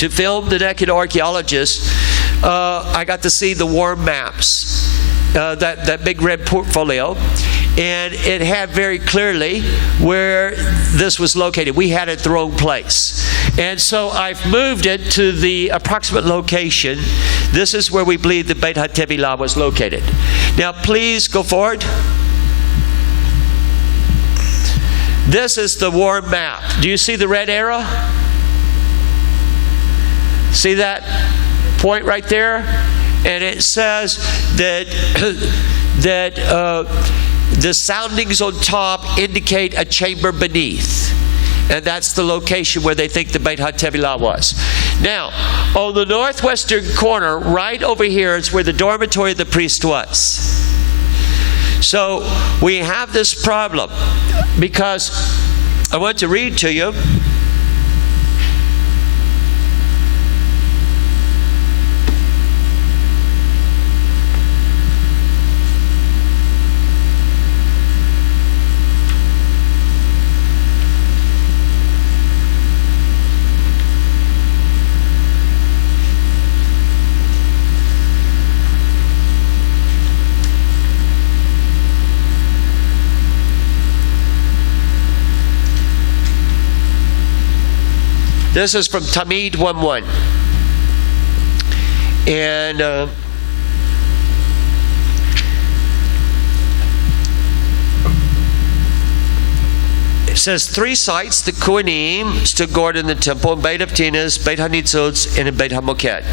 to film The Naked Archaeologist, I got to see the war maps, that big red portfolio, and it had very clearly where this was located. We had it the wrong place. And so I've moved it to the approximate location. This is where we believe the Beit HaTevilah was located. Now please go forward. This is the war map. Do you see the red arrow? See that point right there? And it says that the soundings on top indicate a chamber beneath. And that's the location where they think the Beit HaTevilah was. Now, on the northwestern corner, right over here, is where the dormitory of the priest was. So we have this problem because I want to read to you. This is from Tamid 1:1. And it says 3 sites: the Kohanim stood guard in the temple, and Beit Avtinas, Beit HaNitzotz, and Beit HaMoked.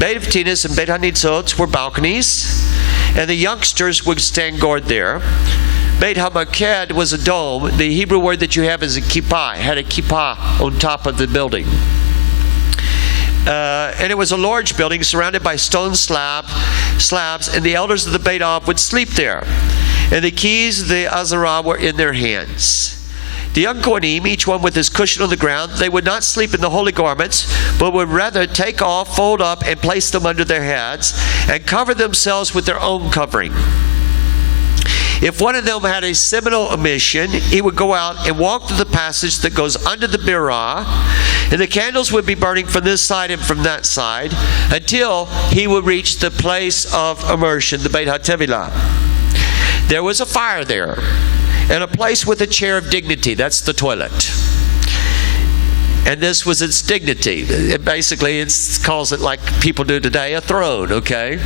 Beit Avtinas and Beit HaNitzotz were balconies, and the youngsters would stand guard there. Beit HaMoked was a dome. The Hebrew word that you have is a kippah. It had a kippah on top of the building. And it was a large building surrounded by stone slabs, and the elders of the Beit Av would sleep there. And the keys of the Azarah were in their hands. The young Kohanim, each one with his cushion on the ground, they would not sleep in the holy garments, but would rather take off, fold up, and place them under their heads, and cover themselves with their own covering. If one of them had a seminal emission, he would go out and walk through the passage that goes under the birah, and the candles would be burning from this side and from that side until he would reach the place of immersion, the Beit HaTevilah. There was a fire there, and a place with a chair of dignity. That's the toilet. And this was its dignity. Basically, it calls it, like people do today, a throne, okay?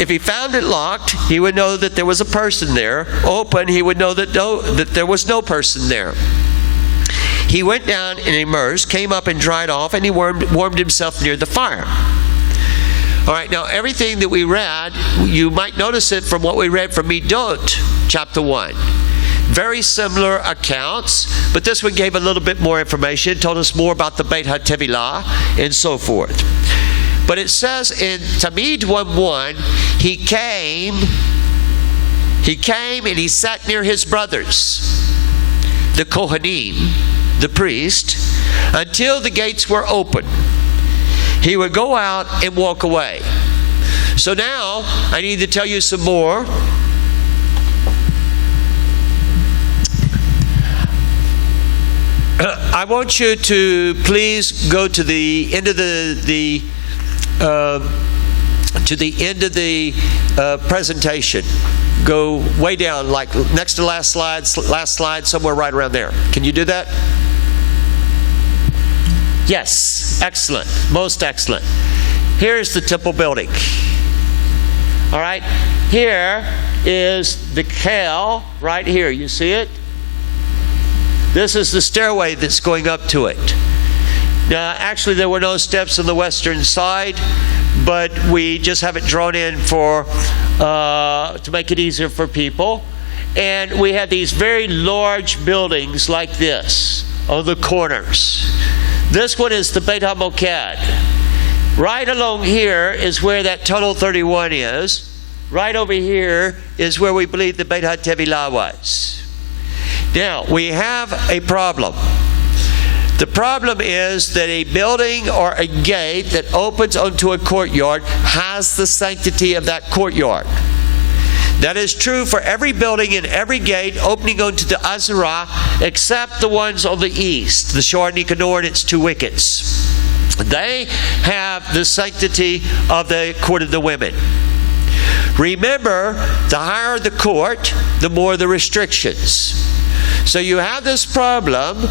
If he found it locked, he would know that there was a person there. Open, he would know that there was no person there. He went down and immersed, came up and dried off, and he warmed himself near the fire. All right, now everything that we read, you might notice it from what we read from Midot, chapter 1. Very similar accounts, but this one gave a little bit more information, told us more about the Beit HaTevilah, and so forth. But it says in Tamid 1:1, he came and he sat near his brothers, the Kohanim, the priest, until the gates were open. He would go out and walk away. So now I need to tell you some more. I want you to please go to the end of the presentation. Go way down, like next to last slide, somewhere right around there. Can you do that? Yes, excellent, most excellent. Here's the temple building. All right, here is the Kel, right here. You see it? This is the stairway that's going up to it. Now, actually, there were no steps on the western side, but we just have it drawn in to make it easier for people. And we had these very large buildings like this on the corners. This one is the Beit HaMoked. Right along here is where that Tunnel 31 is. Right over here is where we believe the Beit HaTevilah was. Now, we have a problem. The problem is that a building or a gate that opens onto a courtyard has the sanctity of that courtyard. That is true for every building and every gate opening onto the Azarah, except the ones on the east, the Shor Nicanor and its 2 wickets. They have the sanctity of the court of the women. Remember, the higher the court, the more the restrictions. So you have this problem.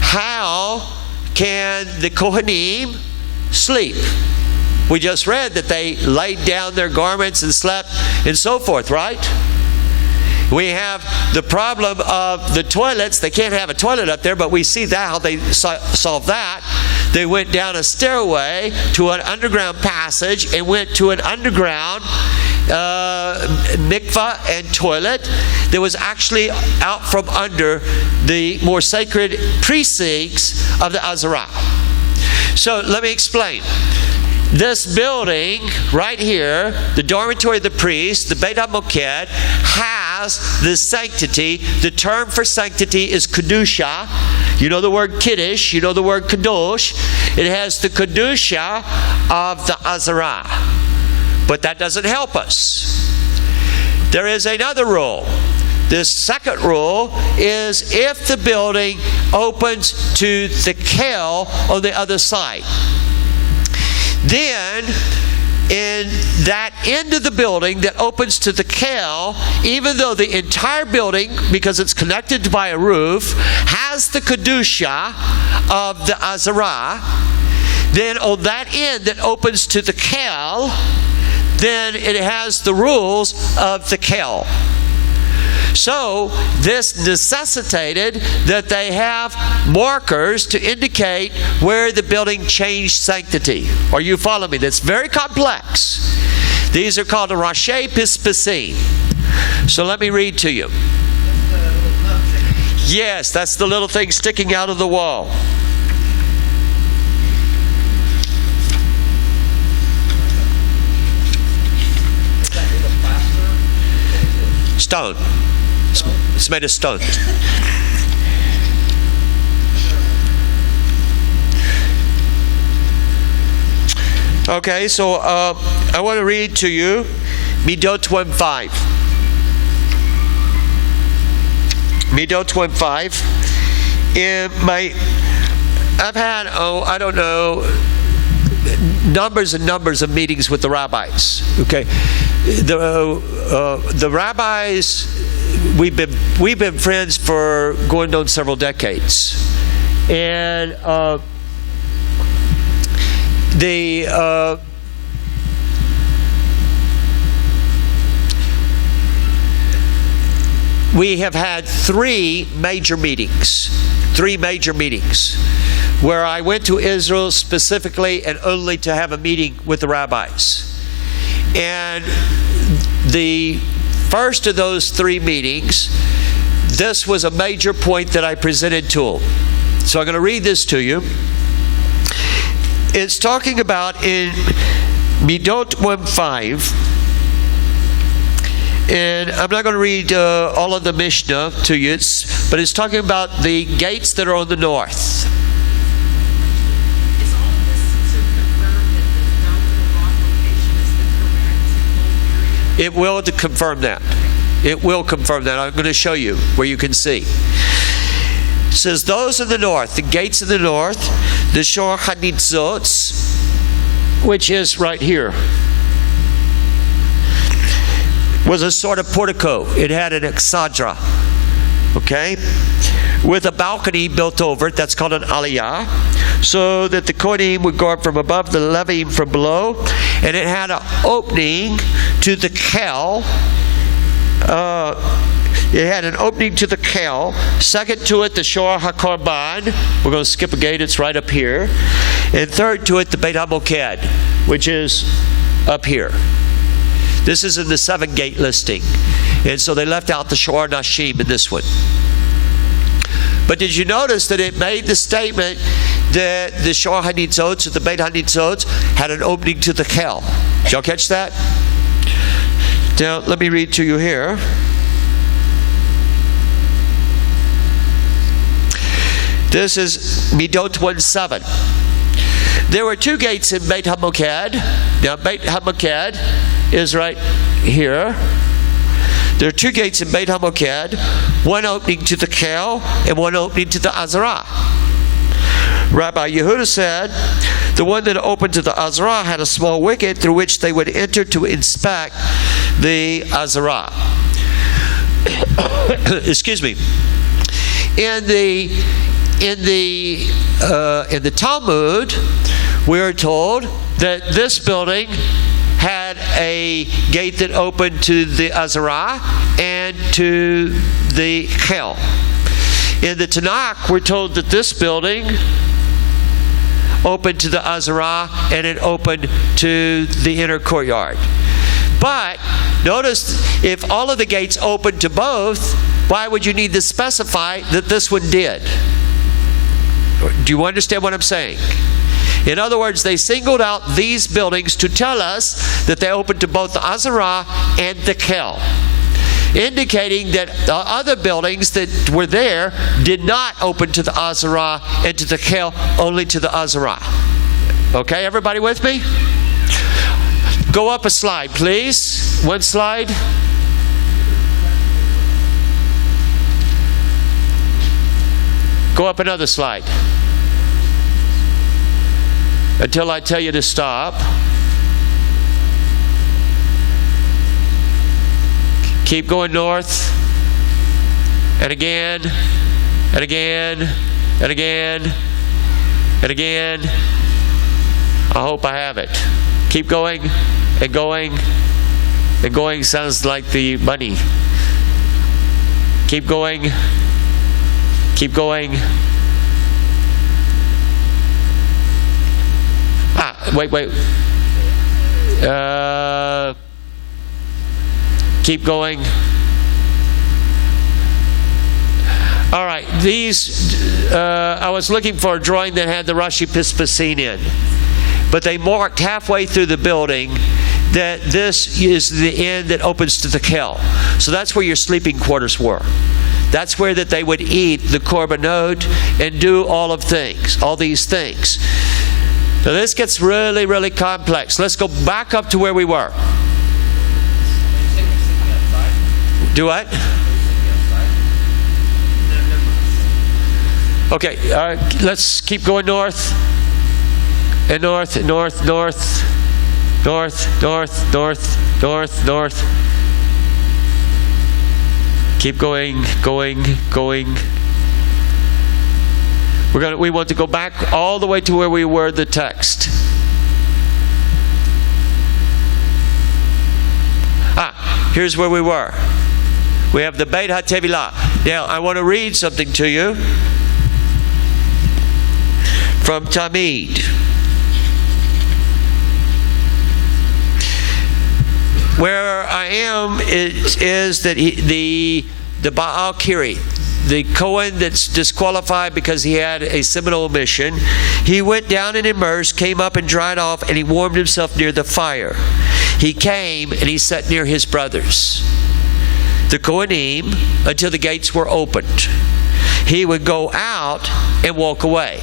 How can the Kohanim sleep? We just read that they laid down their garments and slept and so forth, right? We have the problem of the toilets. They can't have a toilet up there, but we see that how they solved that. They went down a stairway to an underground passage and went to an underground mikvah and toilet that was actually out from under the more sacred precincts of the Azarah. So let me explain. This building right here, the dormitory of the priest, the Beit HaMoked, has the sanctity. The term for sanctity is Kedusha. You know the word Kiddush, you know the word Kadosh. It has the Kedusha of the Azarah. But that doesn't help us. There is another rule. This second rule is if the building opens to the Kel on the other side, then in that end of the building that opens to the Kel, even though the entire building, because it's connected by a roof, has the Kedusha of the Azarah, then on that end that opens to the Kel, then it has the rules of the Kel. So this necessitated that they have markers to indicate where the building changed sanctity. Are you following me? That's very complex. These are called the Rashi Pispasim. So let me read to you. Yes, that's the little thing sticking out of the wall. Stone. It's made of stone. Okay, so I want to read to you Midot 1:5. Midot 1:5. I've had, I don't know, numbers and numbers of meetings with the rabbis. Okay, the rabbis, we've been friends for going on several decades, and we have had three major meetings where I went to Israel specifically and only to have a meeting with the rabbis. And the first of those three meetings, this was a major point that I presented to them. So I'm going to read this to you. It's talking about in Midot 1:5, and I'm not going to read all of the Mishnah to you, but it's talking about the gates that are on the north. Is all of this to confirm that the rock location is the correct area? It will to confirm that. It will confirm that. I'm going to show you where you can see. It says, those in the north, the gates in the north, the Shor HaNitzot, which is right here, was a sort of portico. It had an exadra, okay, with a balcony built over it. That's called an aliyah, so that the kohanim would go up from above, the levim from below, and it had an opening to the kel. It had an opening to the kel. Second to it, the Shor HaKorban. We're going to skip a gate, it's right up here. And third to it, the Beit HaMoked, which is up here. This is in the 7-gate listing. And so they left out the Shor Nashim in this one. But did you notice that it made the statement that the Shor HaNitzot, or the Beit HaNitzot, had an opening to the kel? Did y'all catch that? Now, let me read to you here. This is Midot 1:7. There were 2 gates in Beit HaMoked. Now, Beit HaMoked is right here. There are two gates in Beit HaMoked, one opening to the Kel and one opening to the Azarah. Rabbi Yehuda said the one that opened to the Azarah had a small wicket through which they would enter to inspect the Azarah. Excuse me. In the Talmud, we are told that this building had a gate that opened to the Azarah and to the Kel. In the Tanakh, we're told that this building opened to the Azarah and it opened to the inner courtyard. But notice, if all of the gates opened to both, why would you need to specify that this one did? Do you understand what I'm saying? In other words, they singled out these buildings to tell us that they opened to both the Azarah and the Kel, indicating that the other buildings that were there did not open to the Azarah and to the Kel, only to the Azarah. Okay, everybody with me? Go up a slide, please. One slide. Go up another slide. Until I tell you to stop. Keep going north. And again. And again. And again. And again. I hope I have it. Keep going and going and going. Sounds like the bunny. Keep going. Keep going. Wait. Keep going. All right, these, I was looking for a drawing that had the Rashi Pispasin in, but they marked halfway through the building that this is the end that opens to the Kel. So that's where your sleeping quarters were. That's where that they would eat the korbanot and do all these things. So this gets really, really complex. Let's go back up to where we were. Do what? Okay, let's keep going north. And north, and north, north, north, north, north, north, north. Keep going, going, going. We want to go back all the way to where we were, the text. Here's where we were. We have the Beit HaTevilah. Now, I want to read something to you from Tamid. Where I am is that the Baal Kiri, the Cohen that's disqualified because he had a seminal omission, he went down and immersed, came up and dried off, and he warmed himself near the fire. He came and he sat near his brothers, the Kohanim, until the gates were opened. He would go out and walk away.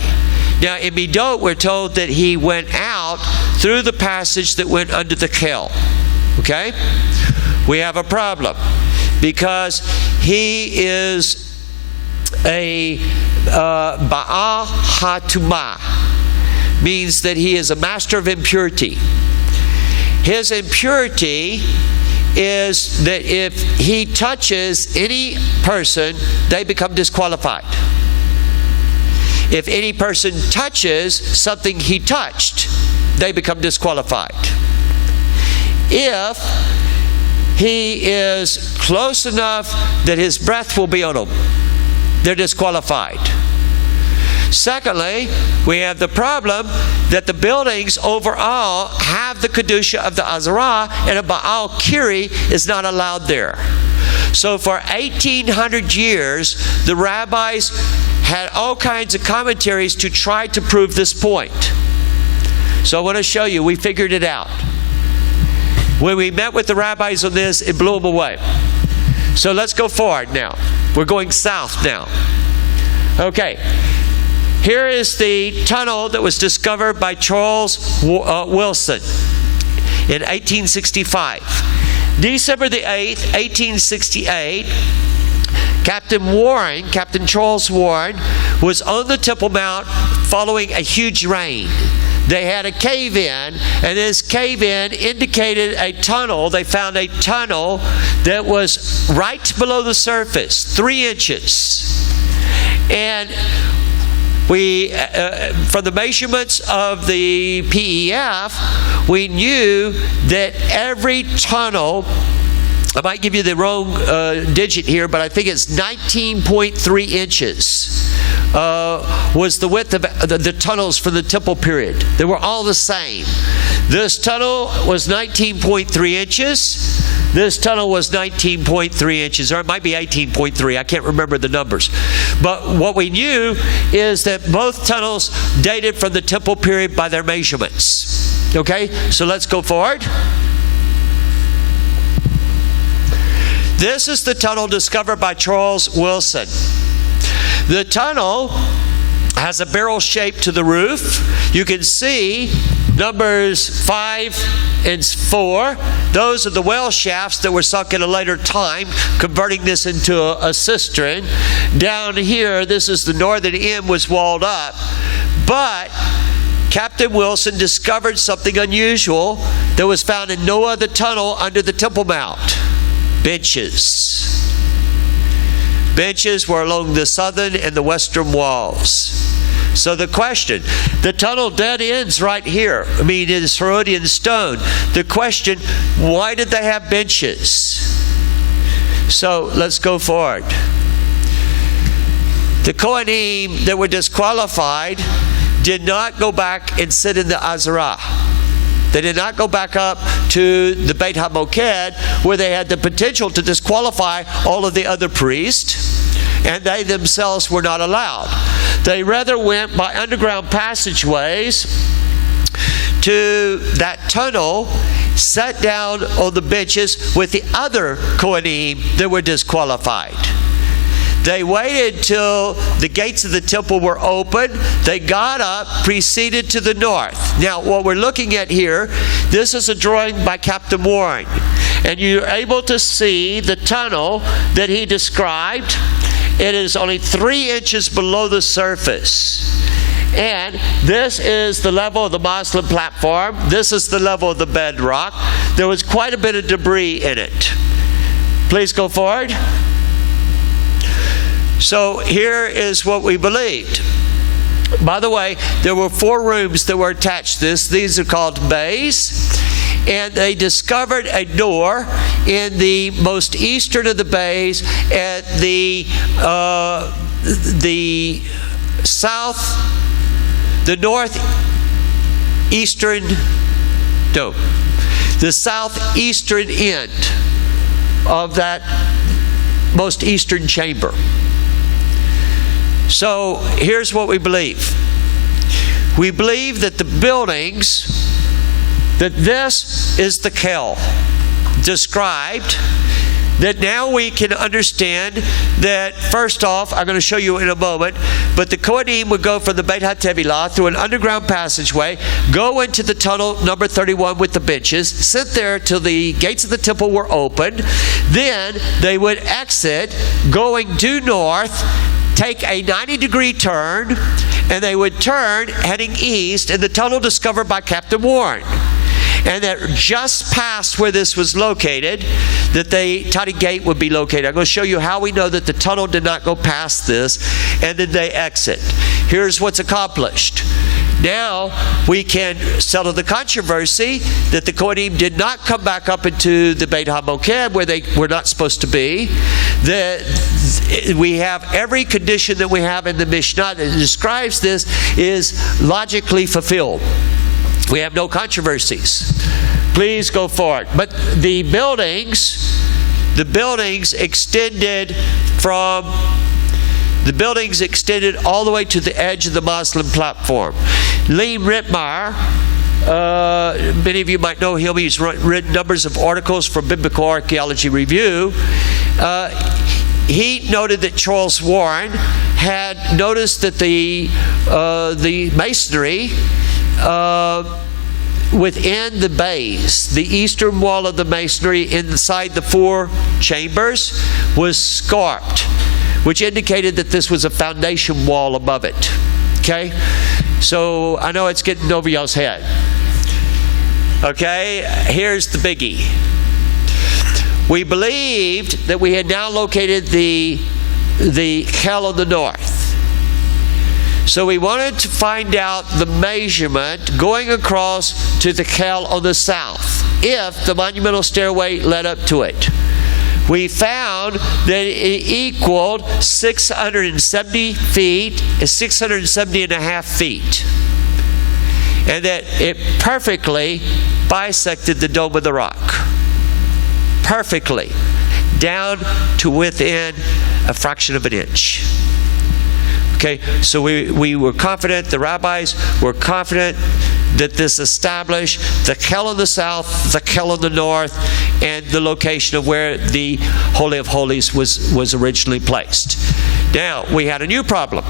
Now in Midot, we're told that he went out through the passage that went under the Kel. Okay? We have a problem because he is a Baal HaTumah, means that he is a master of impurity. His impurity is that if he touches any person, they become disqualified. If any person touches something he touched, they become disqualified. If he is close enough that his breath will be on them, they're disqualified. Secondly, we have the problem that the buildings overall have the Kedusha of the Azarah, and a Baal Kiri is not allowed there. So for 1,800 years, the rabbis had all kinds of commentaries to try to prove this point. So I want to show you, we figured it out. When we met with the rabbis on this, it blew them away. So let's go forward now. We're going south now. Okay. Here is the tunnel that was discovered by Charles Wilson in 1865. December the 8th, 1868, Captain Charles Warren, was on the Temple Mount following a huge rain. They had a cave-in, and this cave-in indicated a tunnel. They found a tunnel that was right below the surface, 3 inches. And we, from the measurements of the PEF, we knew that every tunnel, I might give you the wrong digit here, but I think it's 19.3 inches was the width of the tunnels for the temple period. They were all the same. This tunnel was 19.3 inches. This tunnel was 19.3 inches, or it might be 18.3. I can't remember the numbers. But what we knew is that both tunnels dated from the temple period by their measurements. Okay, so let's go forward. This is the tunnel discovered by Charles Wilson. The tunnel has a barrel shape to the roof. You can see numbers 5 and 4. Those are the well shafts that were sunk at a later time, converting this into a cistern. Down here, this is the northern end, was walled up. But Captain Wilson discovered something unusual that was found in no other tunnel under the Temple Mount. Benches. Benches were along the southern and the western walls. So the question, the tunnel dead ends right here. I mean, it is Herodian stone. The question, why did they have benches? So let's go forward. The Kohanim that were disqualified did not go back and sit in the Azarah. They did not go back up to the Beit HaMoked, where they had the potential to disqualify all of the other priests, and they themselves were not allowed. They rather went by underground passageways to that tunnel, sat down on the benches with the other Kohanim that were disqualified. They waited till the gates of the temple were open. They got up, proceeded to the north. Now, what we're looking at here, this is a drawing by Captain Warren. And you're able to see the tunnel that he described. It is only 3 inches below the surface. And this is the level of the Muslim platform. This is the level of the bedrock. There was quite a bit of debris in it. Please go forward. So here is what we believed. By the way, there were 4 rooms that were attached to this. These are called bays. And they discovered a door in the most eastern of the bays at the southeastern end of that most eastern chamber. So here's what we believe. We believe that the buildings, that this is the Kel described, that now we can understand that, first off, I'm going to show you in a moment, but the Kohanim would go from the Beit HaTevilah through an underground passageway, go into the tunnel number 31 with the benches, sit there till the gates of the temple were opened. Then they would exit, going due north, take a 90-degree turn, and they would turn heading east in the tunnel discovered by Captain Warren. And that just past where this was located, that the tiny gate would be located. I'm going to show you how we know that the tunnel did not go past this, and then they exit. Here's what's accomplished. Now we can settle the controversy that the Kohanim did not come back up into the Beit HaMoked where they were not supposed to be. That we have every condition that we have in the Mishnah that describes this is logically fulfilled. We have no controversies. Please go forward. But the buildings extended all the way to the edge of the Muslim platform. Leem Rittmeyer, many of you might know him. He's written numbers of articles for Biblical Archaeology Review. He noted that Charles Warren had noticed that the masonry within the base, the eastern wall of the masonry inside the 4 chambers was scarped, which indicated that this was a foundation wall above it. Okay? So I know it's getting over y'all's head. Okay? Here's the biggie. We believed that we had now located the hell on the north. So we wanted to find out the measurement going across to the hell on the south, if the monumental stairway led up to it. We found that it equaled 670 feet, 670 and a half feet. And that it perfectly bisected the Dome of the Rock. Perfectly. Down to within a fraction of an inch. Okay, so we were confident, the rabbis were confident that this established the Kel in the south, the Kel in the north, and the location of where the Holy of Holies was originally placed. Now, we had a new problem.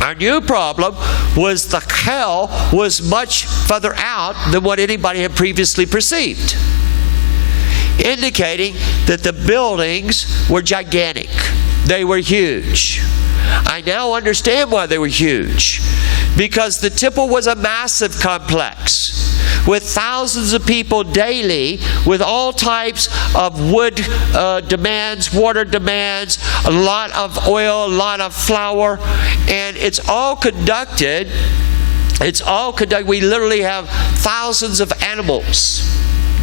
Our new problem was the Kel was much further out than what anybody had previously perceived, indicating that the buildings were gigantic. They were huge. I now understand why they were huge. Because the temple was a massive complex with thousands of people daily, with all types of wood demands, water demands, a lot of oil, a lot of flour, and it's all conducted. We literally have thousands of animals.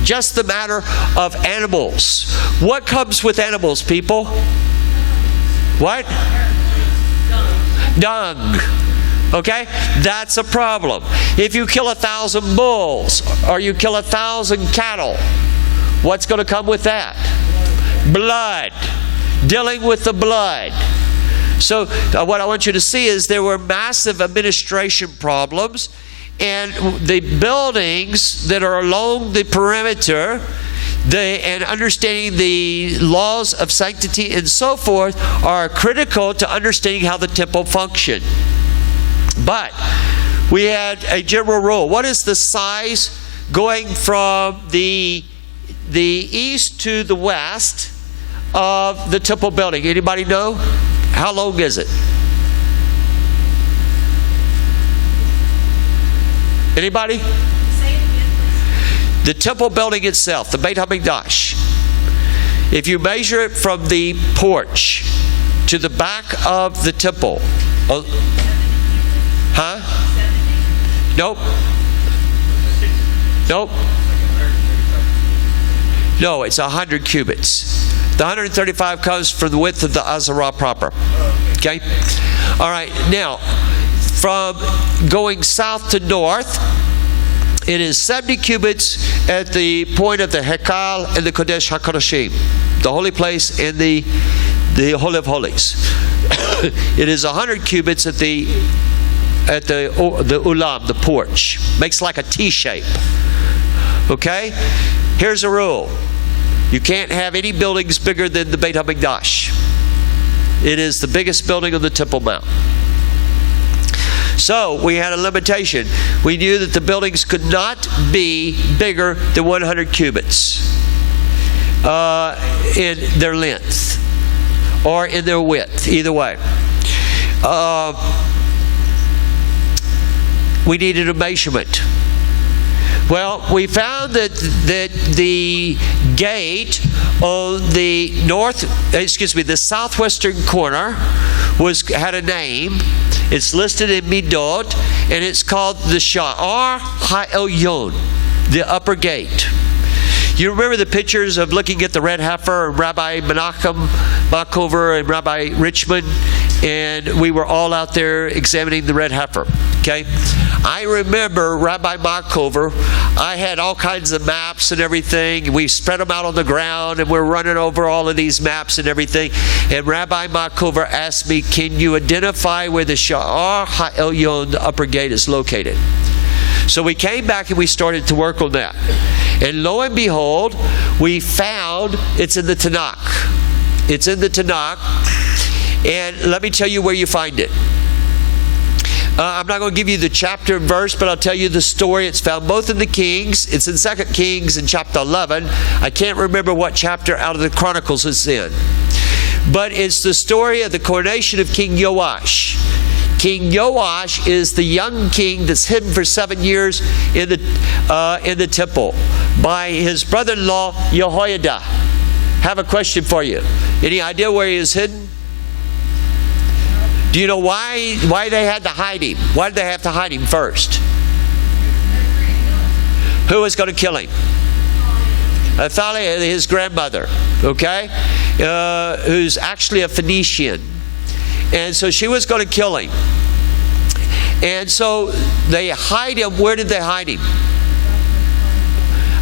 Just the matter of animals. What comes with animals, people? What? Dung. Okay? That's a problem. If you kill 1,000 bulls or you kill 1,000 cattle, what's going to come with that? Blood. Dealing with the blood. So what I want you to see is there were massive administration problems, and the buildings that are along the perimeter, and understanding the laws of sanctity and so forth are critical to understanding how the temple functioned. But we had a general rule. What is the size going from the east to the west of the temple building? Anybody know? How long is it? Anybody? The temple building itself, the Beit HaMikdash, if you measure it from the porch to the back of the temple, Nope. Nope. No, it's 100 cubits. The 135 comes from the width of the Azarah proper. Okay? All right, now, from going south to north, it is 70 cubits at the point of the Hekal and the Kodesh HaKodashim, the holy place and the Holy of Holies. It is 100 cubits at the Ulam, the porch. Makes like a T shape. Okay? Here's a rule. You can't have any buildings bigger than the Beit HaMikdash. It is the biggest building on the Temple Mount. So we had a limitation. We knew that the buildings could not be bigger than 100 cubits in their length or in their width, either way. We needed a measurement. Well, we found that the gate on the the southwestern corner had a name. It's listed in Midot, and it's called the Sha'ar HaElyon, the upper gate. You remember the pictures of looking at the red heifer and Rabbi Menachem Markover and Rabbi Richmond, and we were all out there examining the red heifer. Okay? I remember Rabbi Markover. I had all kinds of maps and everything. We spread them out on the ground, and we're running over all of these maps and everything. And Rabbi Markover asked me, can you identify where the Sha'ar HaElyon, the upper gate, is located? So we came back and we started to work on that. And lo and behold, we found it's in the Tanakh. It's in the Tanakh. And let me tell you where you find it. I'm not going to give you the chapter and verse, but I'll tell you the story. It's found both in the Kings. It's in 2 Kings in chapter 11. I can't remember what chapter out of the Chronicles it's in. But it's the story of the coronation of King Joash. King Joash is the young king that's hidden for 7 years in the temple by his brother-in-law Jehoiada. Have a question for you. Any idea where he is hidden? Do you know why they had to hide him? Why did they have to hide him first? Who was going to kill him? Athaliah, his grandmother, okay? Who's actually a Phoenician. And so she was going to kill him. And so they hide him. Where did they hide him?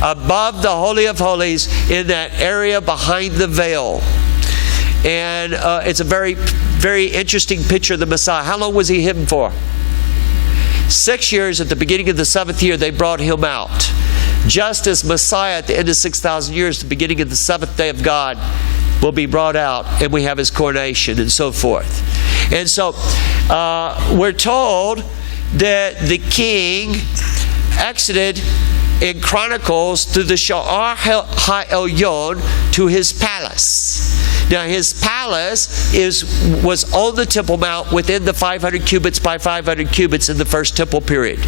Above the Holy of Holies, in that area behind the veil. And it's a very, very interesting picture of the Messiah. How long was he hidden for? 6 years. At the beginning of the 7th year, they brought him out. Just as Messiah at the end of 6,000 years, the beginning of the 7th day of God, will be brought out, and we have his coronation and so forth. And so we're told that the king exited in Chronicles through the Sha'ar HaElyon to his palace. Now his palace was on the Temple Mount within the 500 cubits by 500 cubits in the first temple period.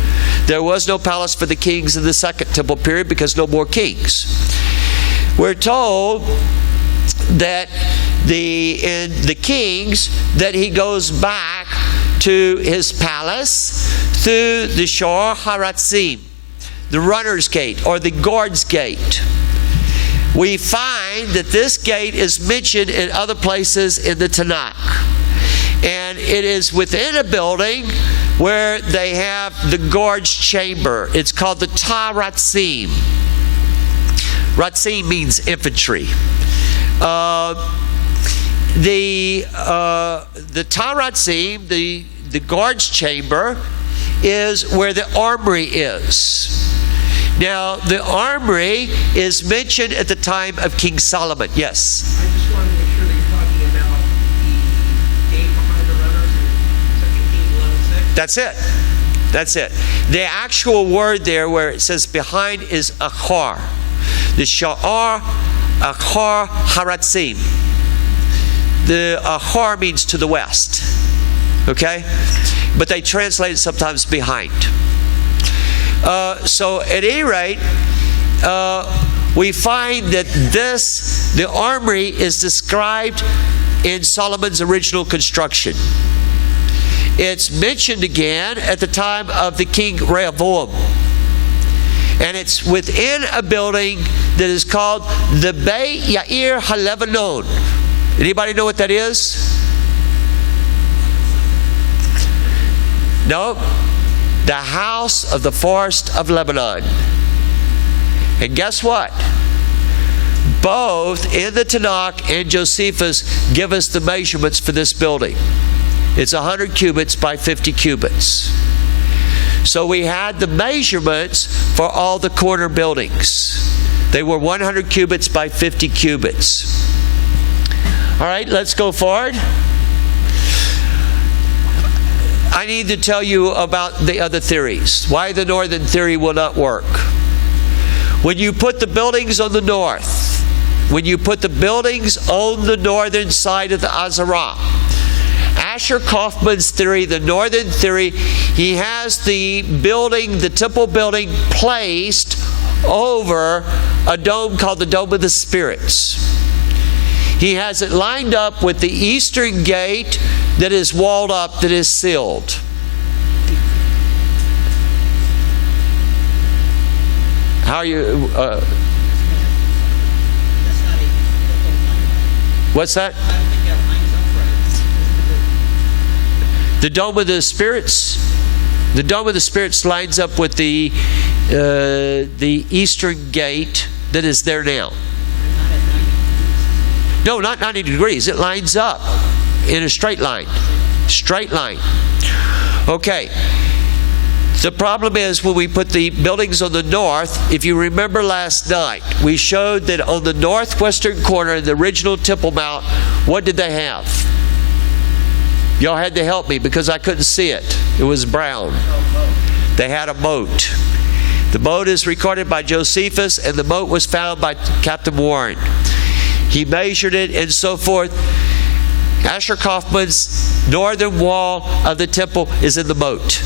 There was no palace for the kings in the second temple period because no more kings. We're told that in the Kings, that he goes back to his palace through the Shor Haratzim, the runner's gate or the guard's gate. We find that this gate is mentioned in other places in the Tanakh. And it is within a building where they have the guard's chamber. It's called the Taratzim. Ratzim means infantry. The Taratzim, the guard's chamber, is where the armory is. Now, the armory is mentioned at the time of King Solomon. Yes? I just wanted to make sure that you're talking about the gate behind the runners in 2 Kings 11:6. That's it. That's it. The actual word there where it says behind is achar. The sha'ar achar haratzim. The achar means to the west. Okay? But they translate it sometimes behind. So at any rate, we find that the armory is described in Solomon's original construction. It's mentioned again at the time of the king Rehoboam. And it's within a building that is called the Beit Yair HaLevanon. Anybody know what that is? No? The house of the forest of Lebanon. And guess what? Both in the Tanakh and Josephus give us the measurements for this building. It's 100 cubits by 50 cubits. So we had the measurements for all the corner buildings. They were 100 cubits by 50 cubits. All right, let's go forward. I need to tell you about the other theories. Why the northern theory will not work. When you put the buildings on the north, when you put the buildings on the northern side of the Azarah, Asher Kaufman's theory, the northern theory, he has the building, the temple building, placed over a dome called the Dome of the Spirits. He has it lined up with the eastern gate that is walled up, that is sealed. How are you? What's that? The Dome of the Spirits. The Dome of the Spirits lines up with the eastern gate that is there now. No, not 90 degrees. It lines up in a straight line. Straight line. Okay. The problem is when we put the buildings on the north, if you remember last night, we showed that on the northwestern corner of the original Temple Mount, what did they have? Y'all had to help me because I couldn't see it. It was brown. They had a moat. The moat is recorded by Josephus, and the moat was found by Captain Warren. He measured it and so forth. Asher Kaufman's northern wall of the temple is in the moat.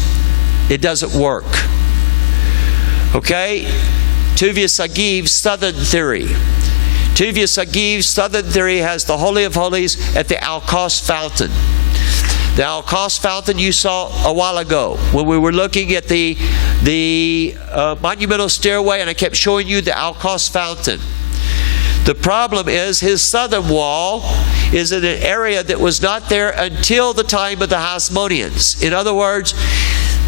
It doesn't work. Okay? Tuvia Sagiv's southern theory. Tuvia Sagiv's southern theory has the Holy of Holies at the Al-Qas fountain. The Al-Qas fountain you saw a while ago when we were looking at the monumental stairway, and I kept showing you the Al-Qas fountain. The problem is his southern wall is in an area that was not there until the time of the Hasmoneans. In other words,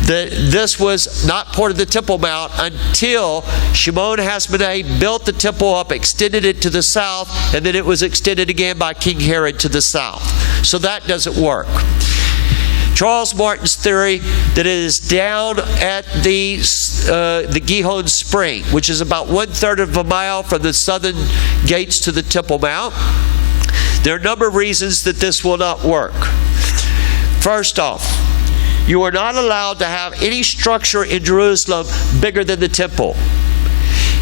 this was not part of the Temple Mount until Shimon Hasmoneh built the temple up, extended it to the south, and then it was extended again by King Herod to the south. So that doesn't work. Charles Martin's theory that it is down at the Gihon Spring, which is about 1/3 of a mile from the southern gates to the Temple Mount. There are a number of reasons that this will not work. First off, you are not allowed to have any structure in Jerusalem bigger than the temple.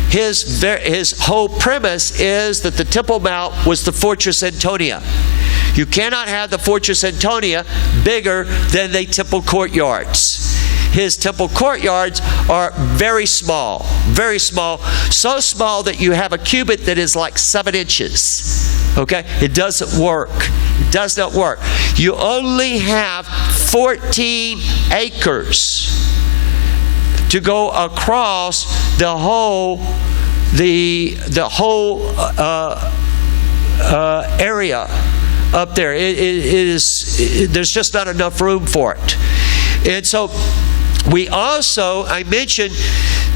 His whole premise is that the Temple Mount was the Fortress Antonia. You cannot have the Fortress Antonia bigger than the temple courtyards. His temple courtyards are very small, so small that you have a cubit that is like 7 inches. Okay? It doesn't work. It does not work. You only have 14 acres to go across the whole area up there. There's just not enough room for it. And so I mentioned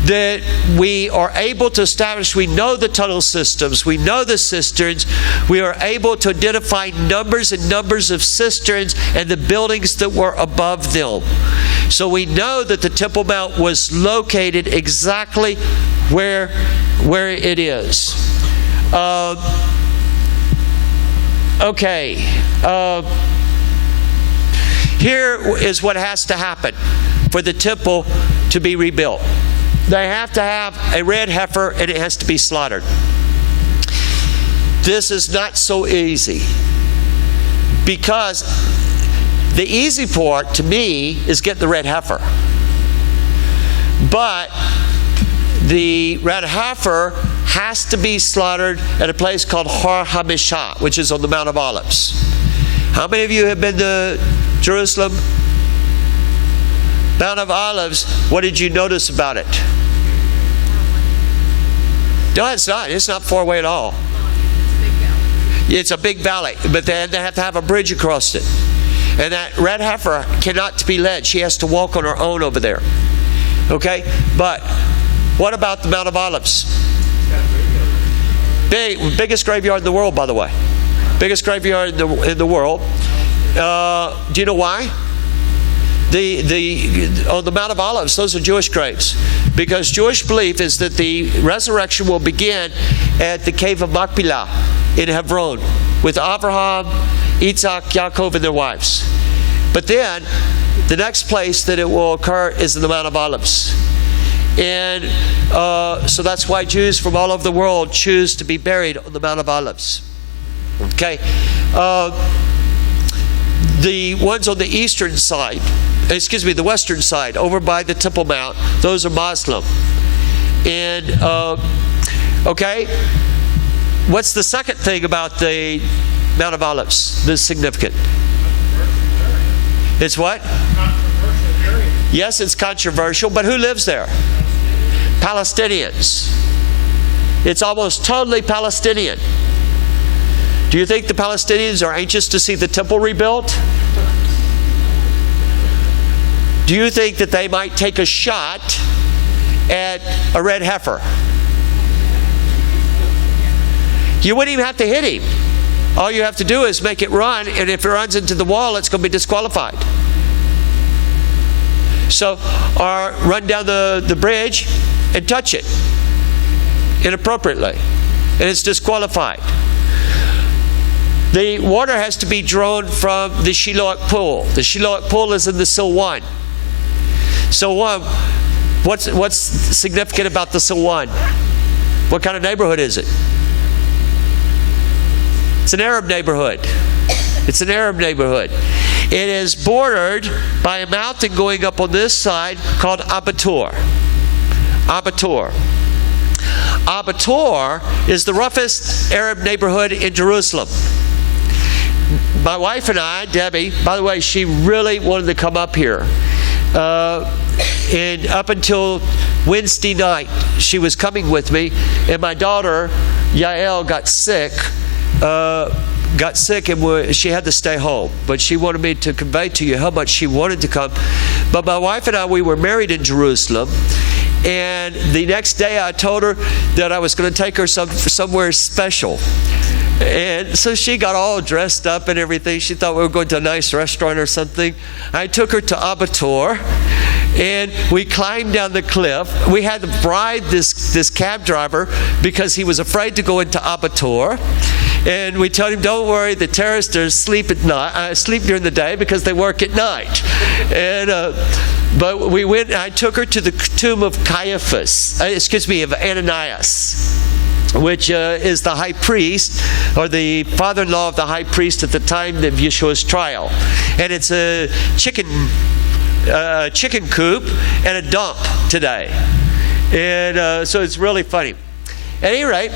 that we are able to establish, we know the tunnel systems, we know the cisterns, we are able to identify numbers and numbers of cisterns and the buildings that were above them. So we know that the Temple Mount was located exactly where it is. Here is what has to happen for the temple to be rebuilt. They have to have a red heifer, and it has to be slaughtered. This is not so easy, because the easy part to me is get the red heifer. But the red heifer has to be slaughtered at a place called Har HaMishah, which is on the Mount of Olives. How many of you have been to Jerusalem? Mount of Olives, what did you notice about it? No, it's not. It's not far away at all. It's a big valley, but then they have to have a bridge across it. And that red heifer cannot be led. She has to walk on her own over there. Okay? But what about the Mount of Olives? Biggest graveyard in the world, by the way. Biggest graveyard in the world. Do you know why? On the Mount of Olives, those are Jewish graves, because Jewish belief is that the resurrection will begin at the cave of Machpelah in Hebron with Abraham, Isaac, Yaakov, and their wives. But then the next place that it will occur is in the Mount of Olives. And so that's why Jews from all over the world choose to be buried on the Mount of Olives. Okay. The ones on the eastern side, the western side, over by the Temple Mount, those are Muslim. And, okay, what's the second thing about the Mount of Olives that's significant? It's what? Yes, it's controversial, but who lives there? Palestinians. It's almost totally Palestinian. Do you think the Palestinians are anxious to see the temple rebuilt? Do you think that they might take a shot at a red heifer? You wouldn't even have to hit him. All you have to do is make it run, and if it runs into the wall, it's going to be disqualified. So, or run down the bridge and touch it inappropriately, and it's disqualified. The water has to be drawn from the Shiloh pool. The Shiloh pool is in the Silwan. Silwan, what's significant about the Silwan? What kind of neighborhood is it? It's an Arab neighborhood. It's an Arab neighborhood. It is bordered by a mountain going up on this side called Abatur. Abatur. Abatur is the roughest Arab neighborhood in Jerusalem. My wife and I, Debbie, by the way, she really wanted to come up here. And up until Wednesday night, she was coming with me, and my daughter, Yael, got sick. And she had to stay home. But she wanted me to convey to you how much she wanted to come. But my wife and I, we were married in Jerusalem. And the next day I told her that I was going to take her somewhere special. And so she got all dressed up and everything. She thought we were going to a nice restaurant or something. I took her to Abatur, and we climbed down the cliff. We had to bribe this cab driver because he was afraid to go into Abatur. And we told him, don't worry, the terrorists sleep during the day because they work at night. And but we went. I took her to the tomb of of Ananias, which is the high priest, or the father-in-law of the high priest at the time of Yeshua's trial. And it's a chicken coop and a dump today. And so it's really funny. At any rate,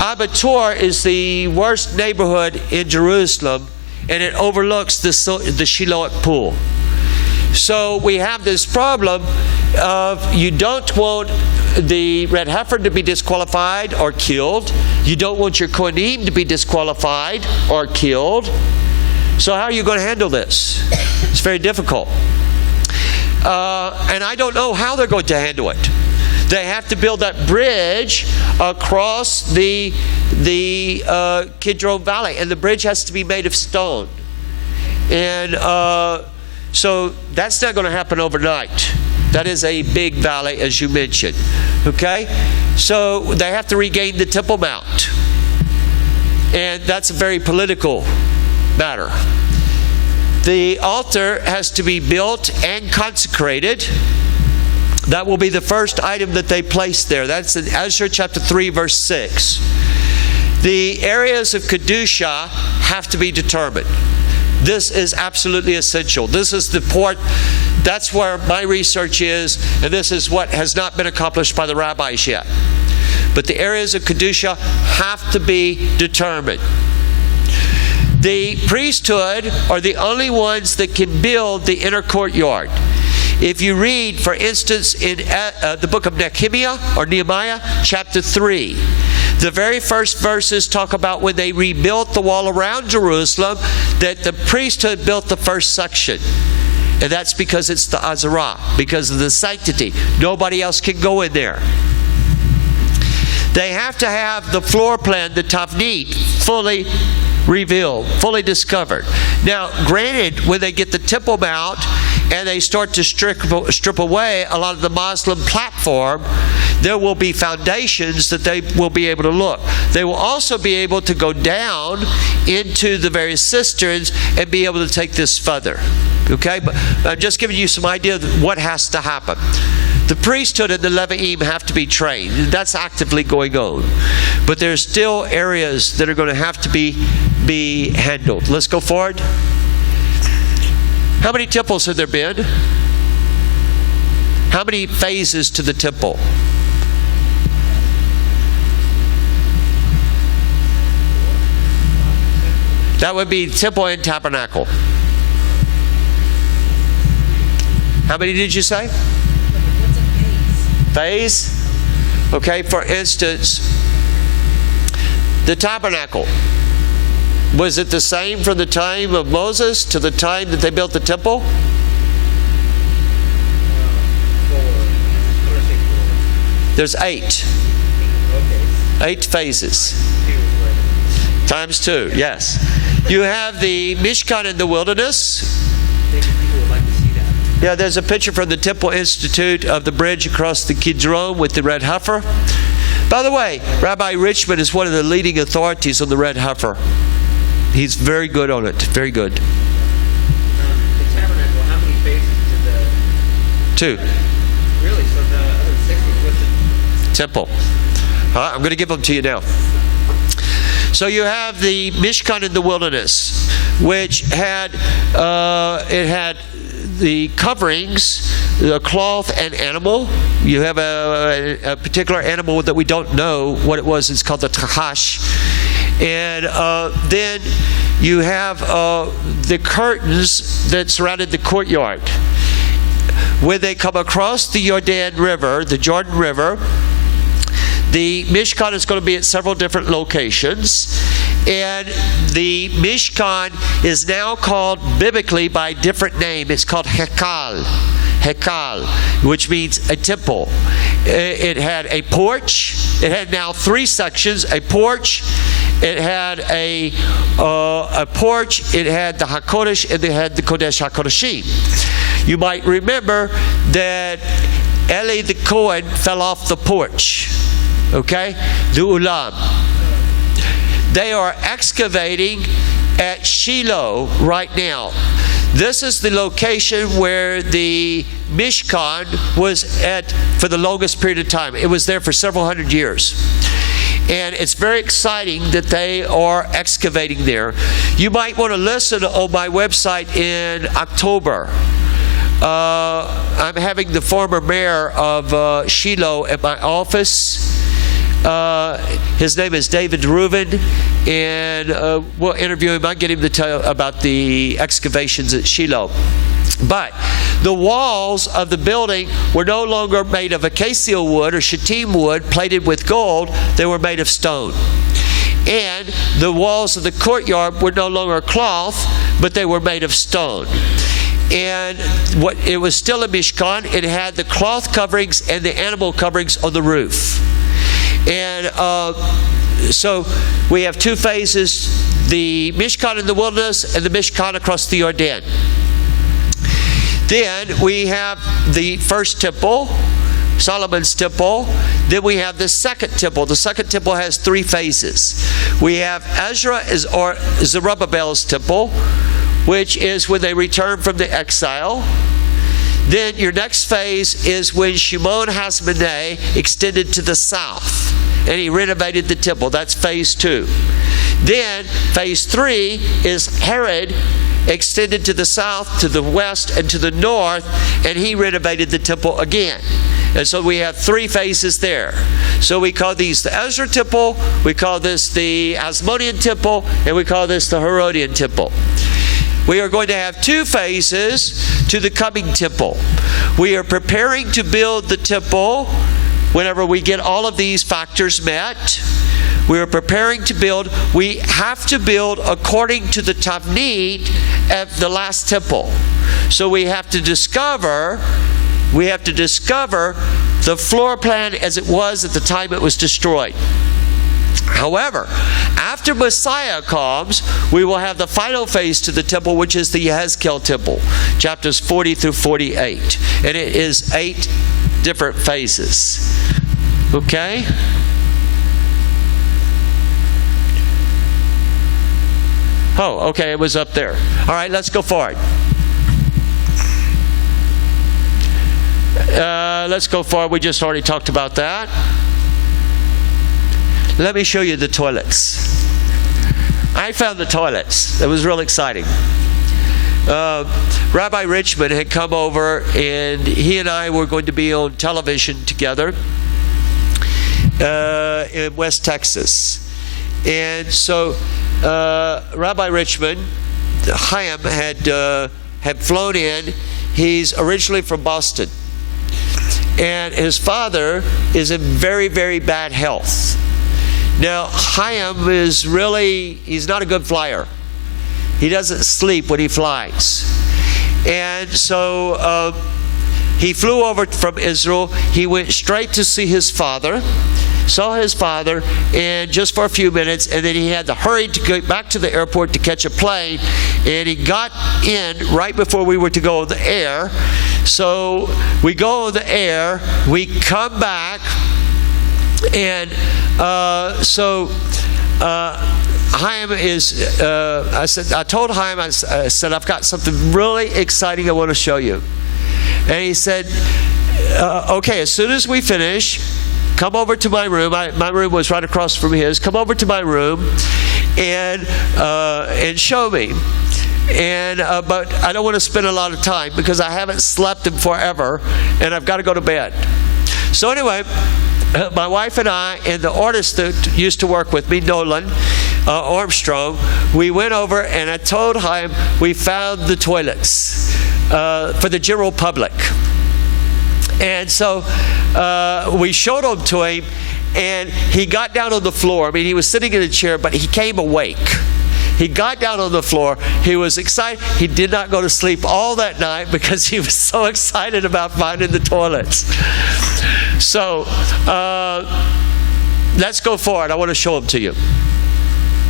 Abatur is the worst neighborhood in Jerusalem, and it overlooks the Shiloh pool. So we have this problem of you don't want the red heifer to be disqualified or killed. You don't want your kohanim to be disqualified or killed. So how are you going to handle this? It's very difficult. And I don't know how they're going to handle it. They have to build that bridge across the Kidron Valley, and the bridge has to be made of stone. And so that's not going to happen overnight. That is a big valley, as you mentioned. Okay? So they have to regain the Temple Mount. And that's a very political matter. The altar has to be built and consecrated. That will be the first item that they place there. That's in Ezra chapter 3, verse 6. The areas of Kedusha have to be determined. This is absolutely essential. This is the part, that's where my research is, and this is what has not been accomplished by the rabbis yet. But the areas of Kedusha have to be determined. The priesthood are the only ones that can build the inner courtyard. If you read, for instance, in the book of Nehemiah, chapter 3, the very first verses talk about when they rebuilt the wall around Jerusalem, that the priesthood built the first section. And that's because it's the Azarah, because of the sanctity. Nobody else can go in there. They have to have the floor plan, the Tavnit, fully revealed, fully discovered. Now, granted, when they get the Temple Mount and they start to strip away a lot of the Muslim platform, there will be foundations that they will be able to look. They will also be able to go down into the various cisterns and be able to take this further. Okay? But I'm just giving you some idea of what has to happen. The priesthood and the Levi'im have to be trained. That's actively going on. But there's still areas that are going to have to be handled. Let's go forward. How many temples have there been? How many phases to the temple? That would be temple and tabernacle. How many did you say? What's a phase? Phase? Okay, for instance, the tabernacle. Was it the same from the time of Moses to the time that they built the temple? 4. I'm going to say 4. There's 8. Okay. 8 phases. 2 is right. Times 2, yes. You have the Mishkan in the wilderness. Maybe people would like to see that. Yeah, there's a picture from the Temple Institute of the bridge across the Kidron with the red heifer. By the way, Rabbi Richmond is one of the leading authorities on the red heifer. He's very good on it. Very good. The tabernacle, how many phases did 2. really? So the other 6 was with the Temple. I'm going to give them to you now. So you have the Mishkan in the wilderness, which had it had the coverings, the cloth and animal. You have a particular animal that we don't know what it was. It's called the tahash. And then you have the curtains that surrounded the courtyard. When they come across the Jordan River, the Jordan River, the Mishkan is going to be at several different locations. And the Mishkan is now called biblically by a different name. It's called Hekal. Hekal, which means a temple. It had a porch. It had now 3 sections: a porch, it had a porch, it had the HaKodesh, and it had the Kodesh HaKodeshim. You might remember that Eli the Kohen fell off the porch. Okay? The Ulam. They are excavating at Shiloh right now. This is the location where the Mishkan was at for the longest period of time. It was there for several hundred years. And it's very exciting that they are excavating there. You might want to listen on my website in October. I'm having the former mayor of Shiloh at my office. His name is David Reuben, and we'll interview him. I'll get him to tell about the excavations at Shiloh. But the walls of the building were no longer made of acacia wood or shittim wood plated with gold. They were made of stone. And the walls of the courtyard were no longer cloth, but they were made of stone. And it was still a Mishkan. It had the cloth coverings and the animal coverings on the roof. And so we have 2 phases: the Mishkan in the wilderness and the Mishkan across the Jordan. Then we have the first temple, Solomon's temple. Then we have the second temple. The second temple has 3 phases. We have Ezra or Zerubbabel's temple, which is when they return from the exile. Then your next phase is when Shimon Hasmoneh extended to the south and he renovated the temple. That's phase 2. Then phase 3 is Herod extended to the south, to the west, and to the north, and he renovated the temple again. And so we have 3 phases there. So we call these the Ezra temple, we call this the Hasmonean temple, and we call this the Herodian temple. We are going to have 2 phases to the coming temple. We are preparing to build the temple whenever we get all of these factors met. We are preparing to build. We have to build according to the Tavnit at the last temple. So we have to discover the floor plan as it was at the time it was destroyed. However, after Messiah comes, we will have the final phase to the temple, which is the Yehezkel temple, chapters 40 through 48. And it is 8 different phases. Okay? Oh, okay, it was up there. All right, let's go forward. Let's go forward. We just already talked about that. Let me show you the toilets. I found the toilets. It was real exciting. Rabbi Richmond had come over, and he and I were going to be on television together in West Texas. And so Rabbi Richmond, Chaim, had flown in. He's originally from Boston. And his father is in very, very bad health. Now, Chaim he's not a good flyer. He doesn't sleep when he flies. And so he flew over from Israel. He went straight to see his father, saw his father, and just for a few minutes, and then he had to hurry to go back to the airport to catch a plane, and he got in right before we were to go on the air. So we go on the air, we come back, and Chaim is, I told Chaim, I said, I've got something really exciting I want to show you. And he said, okay, as soon as we finish, come over to my room. My room was right across from his. Come over to my room and show me. And but I don't want to spend a lot of time because I haven't slept in forever, and I've got to go to bed. So anyway, my wife and I and the artist that used to work with me, Nolan Armstrong, we went over and I told him we found the toilets for the general public. And so we showed them to him, and he got down on the floor. I mean, he was sitting in a chair, but he came awake. He got down on the floor. He was excited. He did not go to sleep all that night because he was so excited about finding the toilets. So let's go forward. I want to show them to you.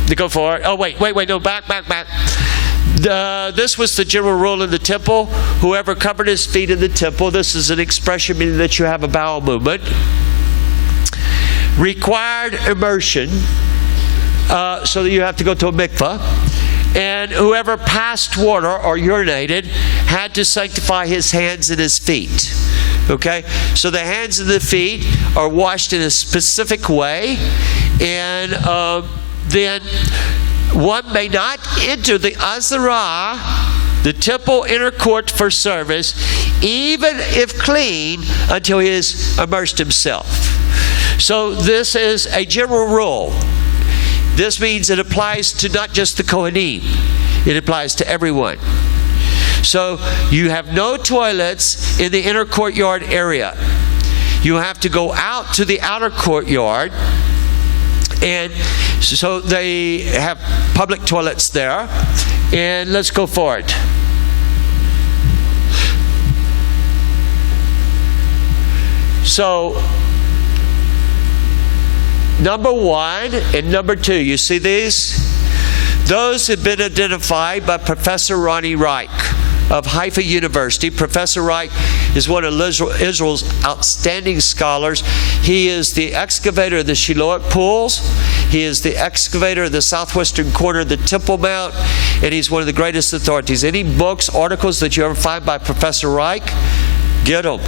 To go forward. Oh, wait. No, back. This was the general rule in the temple. Whoever covered his feet in the temple, this is an expression meaning that you have a bowel movement. Required immersion, so that you have to go to a mikvah. And whoever passed water or urinated had to sanctify his hands and his feet. Okay? So the hands and the feet are washed in a specific way. And then one may not enter the Azarah, the temple inner court for service, even if clean, until he has immersed himself. So this is a general rule. This means it applies to not just the Kohanim. It applies to everyone. So you have no toilets in the inner courtyard area. You have to go out to the outer courtyard. And so they have public toilets there. And let's go forward. So number 1 and number 2, you see these? Those have been identified by Professor Ronnie Reich of Haifa University. Professor Reich is one of Israel's outstanding scholars. He is the excavator of the Shiloh pools. He is the excavator of the southwestern corner of the Temple Mount, and he's one of the greatest authorities. Any books, articles that you ever find by Professor Reich, get them.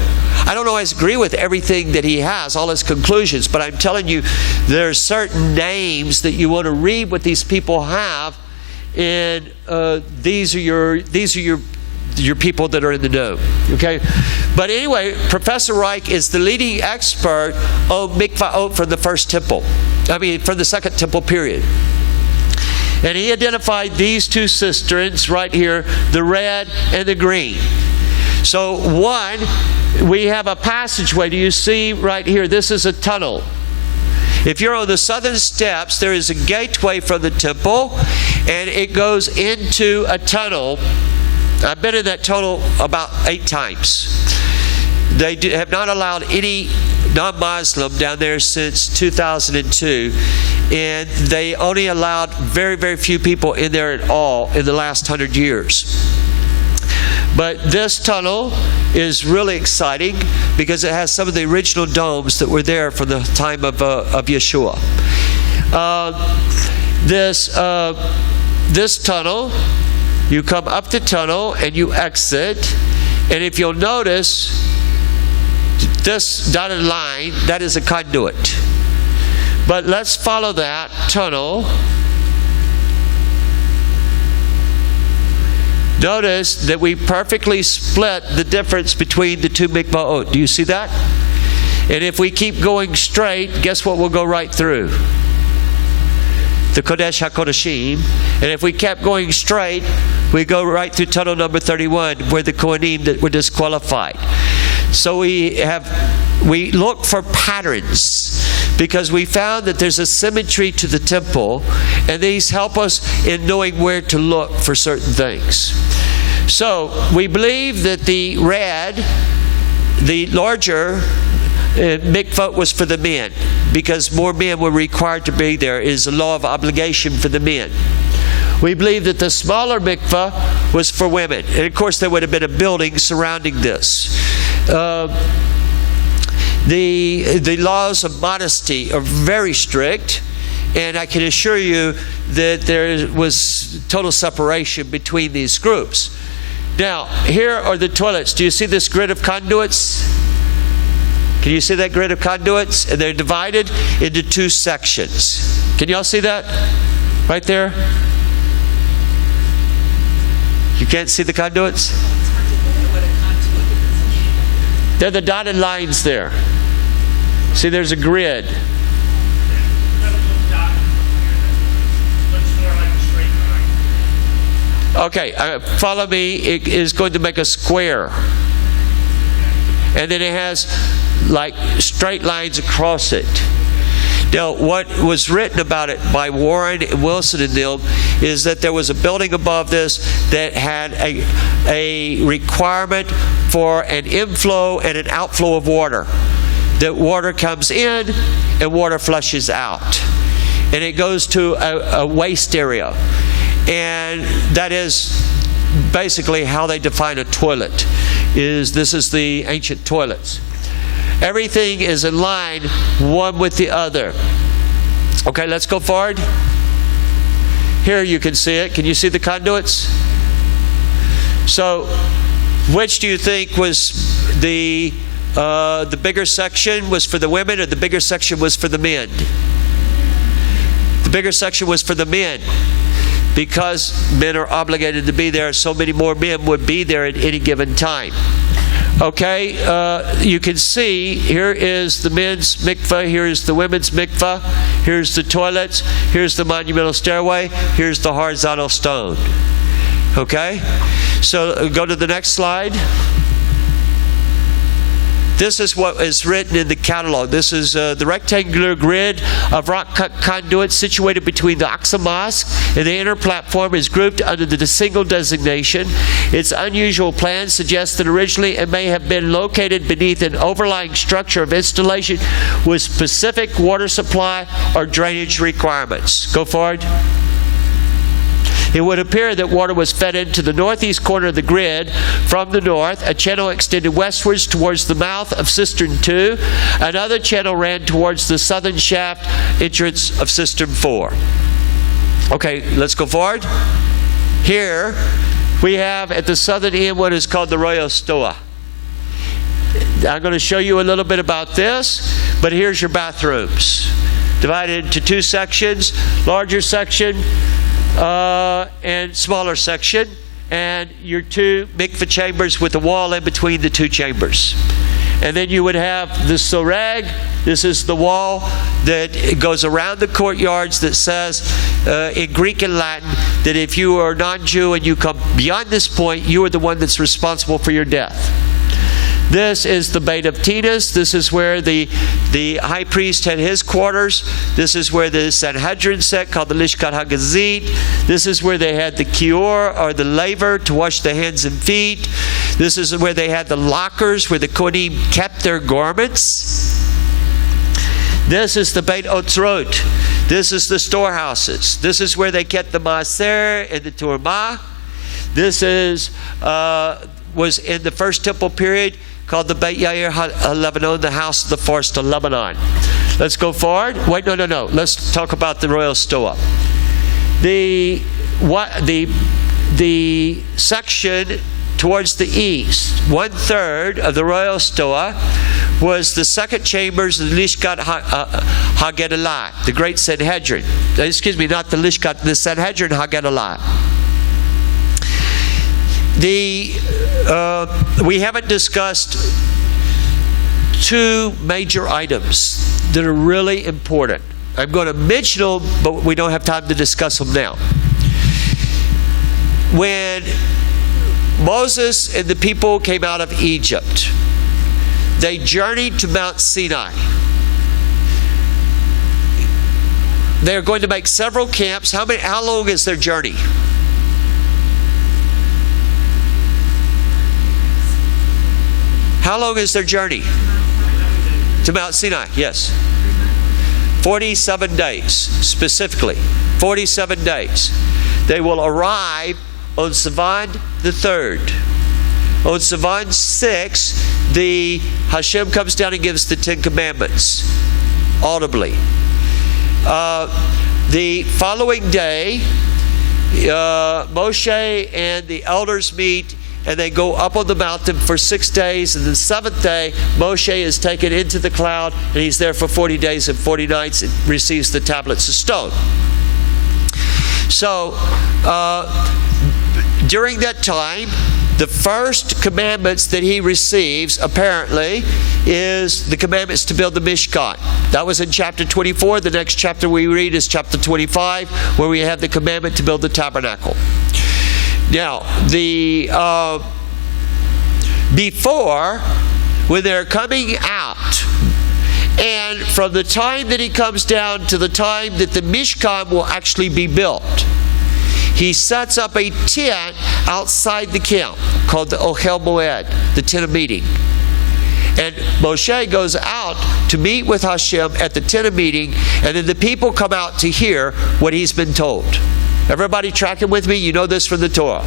I don't always agree with everything that he has, all his conclusions, but I'm telling you, there are certain names that you want to read what these people have, and these are your people that are in the know. Okay, but anyway, Professor Reich is the leading expert on mikvahot from the first temple. From the second temple period. And he identified these 2 cisterns right here, the red and the green. So one, we have a passageway. Do you see right here? This is a tunnel. If you're on the southern steps, there is a gateway from the temple, and it goes into a tunnel. I've been in that tunnel about 8 times. They have not allowed any non-Muslim down there since 2002, and they only allowed very, very few people in there at all in the last 100 years. But this tunnel is really exciting because it has some of the original domes that were there from the time of Yeshua. This tunnel, you come up the tunnel and you exit, and if you'll notice, this dotted line, that is a conduit. But let's follow that tunnel. Notice that we perfectly split the difference between the 2 mikvahot. Do you see that? And if we keep going straight, guess what we'll go right through? The Kodesh HaKodeshim. And if we kept going straight, we go right through tunnel number 31, where the Kohanim that were disqualified. So we look for patterns, because we found that there's a symmetry to the temple, and these help us in knowing where to look for certain things. So we believe that the red, the larger mikvah, was for the men, because more men were required to be there. It is a law of obligation for the men. We believe that the smaller mikvah was for women, and of course there would have been a building surrounding this. The laws of modesty are very strict, And I can assure you that there was total separation between these groups. Now, here are the toilets. Do you see this grid of conduits? Can you see that grid of conduits? And they're divided into two sections. Can you all see that? Right there? You can't see the conduits? They're the dotted lines there. See, there's a grid. Okay, follow me. It is going to make a square. And then it has like straight lines across it. Now, what was written about it by Warren and Wilson and them is that there was a building above this that had a requirement for an inflow and an outflow of water. That water comes in and water flushes out. And it goes to a waste area. And that is basically how they define a toilet. This is the ancient toilets. Everything is in line one with the other. Okay, let's go forward. Here you can see it. Can you see the conduits? So, which do you think was the bigger section was for the women, or the bigger section was for the men? The bigger section was for the men. Because men are obligated to be there, so many more men would be there at any given time. Okay, you can see here is the men's mikveh, here's the women's mikveh, here's the toilets, here's the monumental stairway, here's the horizontal stone. Okay, so go to the next slide. This is what is written in the catalog. This is the rectangular grid of rock-cut conduits situated between the Aqsa Mosque and the inner platform is grouped under the single designation. Its unusual plan suggests that originally it may have been located beneath an overlying structure of installation with specific water supply or drainage requirements. Go forward. It would appear that water was fed into the northeast corner of the grid from the north. A channel extended westwards towards the mouth of Cistern 2. Another channel ran towards the southern shaft entrance of Cistern 4. Okay, let's go forward. Here we have at the southern end what is called the Royal Stoa. I'm going to show you a little bit about this, but here's your bathrooms. Divided into two sections, larger section, and smaller section, and your two mikveh chambers with a wall in between the two chambers. And then you would have the soreg. This is the wall that goes around the courtyards that says in Greek and Latin that if you are non-Jew and you come beyond this point, you are the one that's responsible for your death. This is the Beit of Tinas. This is where the high priest had his quarters. This is where the Sanhedrin sat, called the Lishkat HaGazit. This is where they had the kior, or the laver, to wash the hands and feet. This is where they had the lockers, where the Kohanim kept their garments. This is the Beit Otzrot. This is the storehouses. This is where they kept the Maaser and the Turma. This is was in the first temple period, called the Beit Yair HaLebanon, the house of the forest of Lebanon. Let's go forward. Wait, no. Let's talk about the Royal Stoa. The section towards the east, 1/3 of the Royal Stoa, was the second chambers of the Lishkat HaGedalah, the great Sanhedrin. Excuse me, not the Lishkat, the Sanhedrin HaGedalah. We haven't discussed two major items that are really important. I'm going to mention them, but we don't have time to discuss them now. When Moses and the people came out of Egypt, they journeyed to Mount Sinai. They're going to make several camps. How long is their journey? How long is their journey? To Mount Sinai, yes. 47 days, specifically. 47 days. They will arrive on Sivan the 3rd. On Sivan 6, the Hashem comes down and gives the 10 Commandments, audibly. The following day, Moshe and the elders meet, and they go up on the mountain for 6 days. And the 7th day, Moshe is taken into the cloud, and he's there for 40 days and 40 nights and receives the tablets of stone. So, during that time, the first commandments that he receives, apparently, is the commandments to build the Mishkan. That was in chapter 24. The next chapter we read is chapter 25, where we have the commandment to build the tabernacle. Now, before, when they're coming out, and from the time that he comes down to the time that the Mishkan will actually be built, he sets up a tent outside the camp called the Ohel Moed, the tent of meeting. And Moshe goes out to meet with Hashem at the tent of meeting, and then the people come out to hear what he's been told. Everybody tracking with me? You know this from the Torah.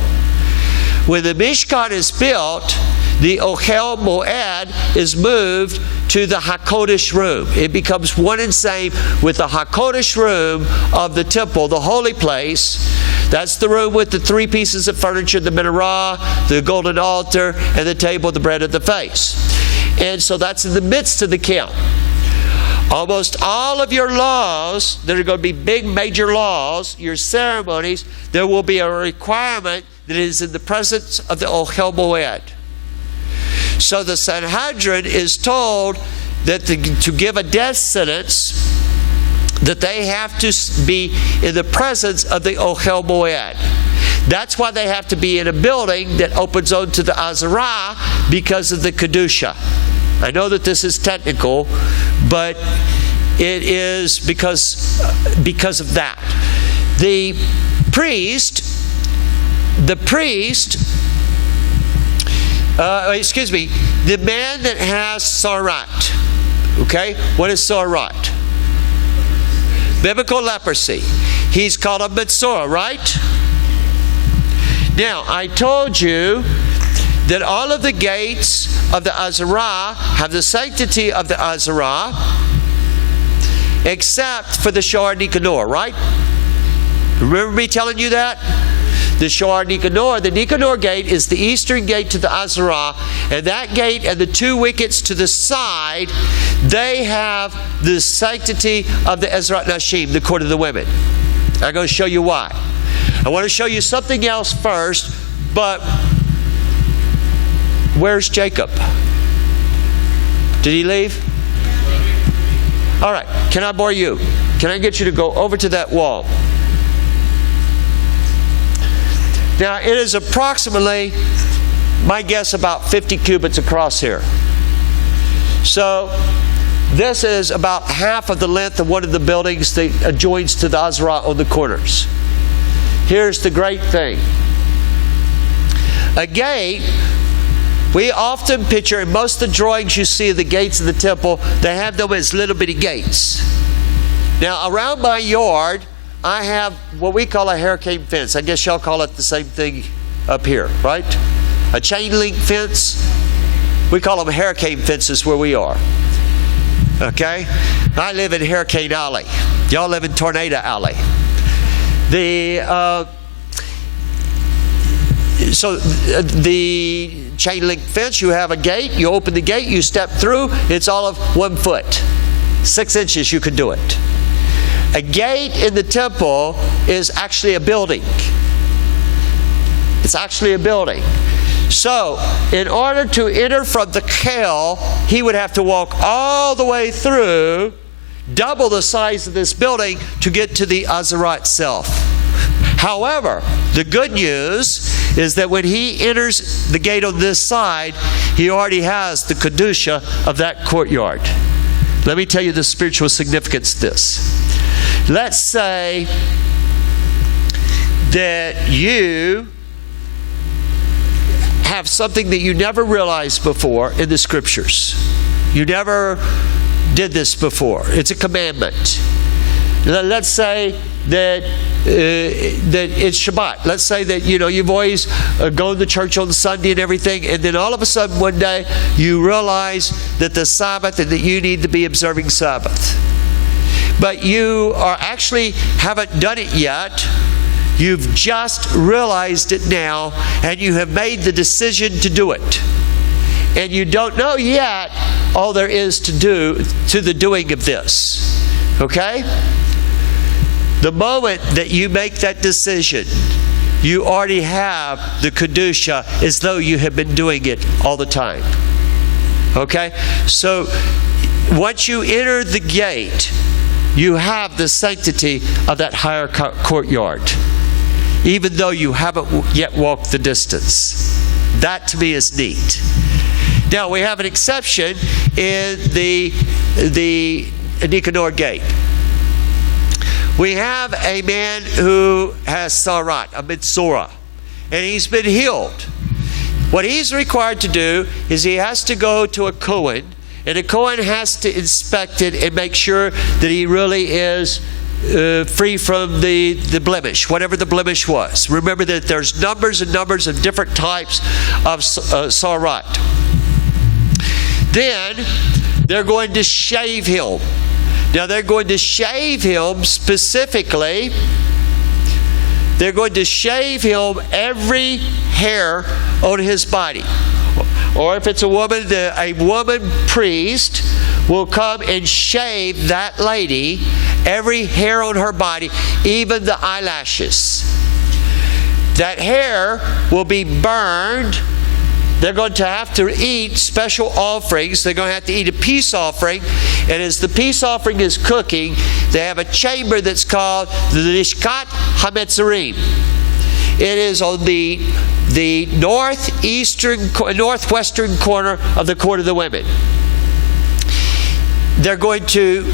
When the Mishkan is built, the Ohel Moed is moved to the HaKodesh room. It becomes one and same with the HaKodesh room of the temple, the holy place. That's the room with the 3 pieces of furniture, the menorah, the golden altar, and the table, the bread of the face. And so that's in the midst of the camp. Almost all of your laws, that are going to be big major laws, your ceremonies, there will be a requirement that is in the presence of the Ohel Moed. So the Sanhedrin is told that to give a death sentence, that they have to be in the presence of the Ohel Moed. That's why they have to be in a building that opens onto the Azarah, because of the Kedusha. I know that this is technical, but it is because of that. The priest, the man that has sarat. Okay, what is sarat? Biblical leprosy. He's called a Metzora, right? Now, I told you that all of the gates of the Azarah have the sanctity of the Azarah, except for the Shor Nicanor, right? Remember me telling you that? The Shor Nicanor, the Nicanor gate is the eastern gate to the Azarah, and that gate and the 2 wickets to the side, they have the sanctity of the Ezrat Nashim, the court of the women. I'm going to show you why. I want to show you something else first, but where's Jacob? Did he leave? All right, can I borrow you? Can I get you to go over to that wall? Now, it is approximately, my guess, about 50 cubits across here. So, this is about half of the length of one of the buildings that adjoins to the Azarah on the corners. Here's the great thing. A gate, we often picture, in most of the drawings you see of the gates of the temple, they have them as little bitty gates. Now, around my yard, I have what we call a hurricane fence. I guess y'all call it the same thing up here, right? A chain link fence. We call them hurricane fences where we are. Okay? I live in Hurricane Alley. Y'all live in Tornado Alley. So the chain link fence, you have a gate, you open the gate, you step through, it's all of 1 foot. 6 inches you can do it. A gate in the temple is actually a building. It's actually a building. So, in order to enter from the Kel, he would have to walk all the way through, double the size of this building to get to the Azarah itself. However, the good news is that when he enters the gate on this side, he already has the Kedusha of that courtyard. Let me tell you the spiritual significance of this. Let's say that you have something that you never realized before in the scriptures. You never did this before. It's a commandment. Let's say that it's Shabbat. Let's say that you've always gone to church on Sunday and everything, and then all of a sudden one day you realize that the Sabbath and that you need to be observing Sabbath. but you actually haven't done it yet. You've just realized it now, and you have made the decision to do it. And you don't know yet all there is to do to the doing of this. Okay? The moment that you make that decision, you already have the Kedusha as though you have been doing it all the time. Okay? So once you enter the gate, you have the sanctity of that higher courtyard, even though you haven't yet walked the distance. That to me is neat. Now we have an exception in the Nicanor gate. We have a man who has sarat, a Metzora, and he's been healed. What he's required to do is he has to go to a Kohen, and a Kohen has to inspect it and make sure that he really is free from the blemish, whatever the blemish was. Remember that there's numbers and numbers of different types of sarat. Then they're going to shave him. Now they're going to shave him specifically. They're going to shave him every hair on his body. Or if it's a woman priest will come and shave that lady, every hair on her body, even the eyelashes. That hair will be burned. They're going to have to eat special offerings. They're going to have to eat a peace offering. And as the peace offering is cooking, they have a chamber that's called the Lishkat HaMetzarim. It is on the northwestern corner of the court of the women. They're going to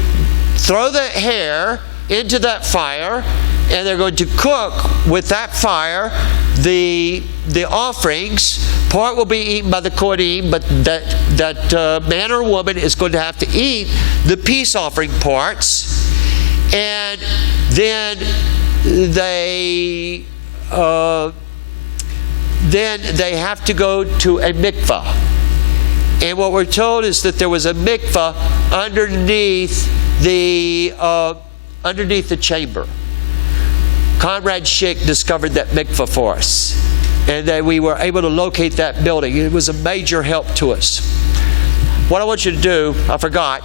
throw the hair into that fire, and they're going to cook with that fire the offerings. Part will be eaten by the Kohanim, but that man or woman is going to have to eat the peace offering parts, and then they have to go to a mikvah. And what we're told is that there was a mikvah underneath the chamber. Conrad Schick discovered that mikvah for us, and that we were able to locate that building. It was a major help to us. What I want you to do, I forgot,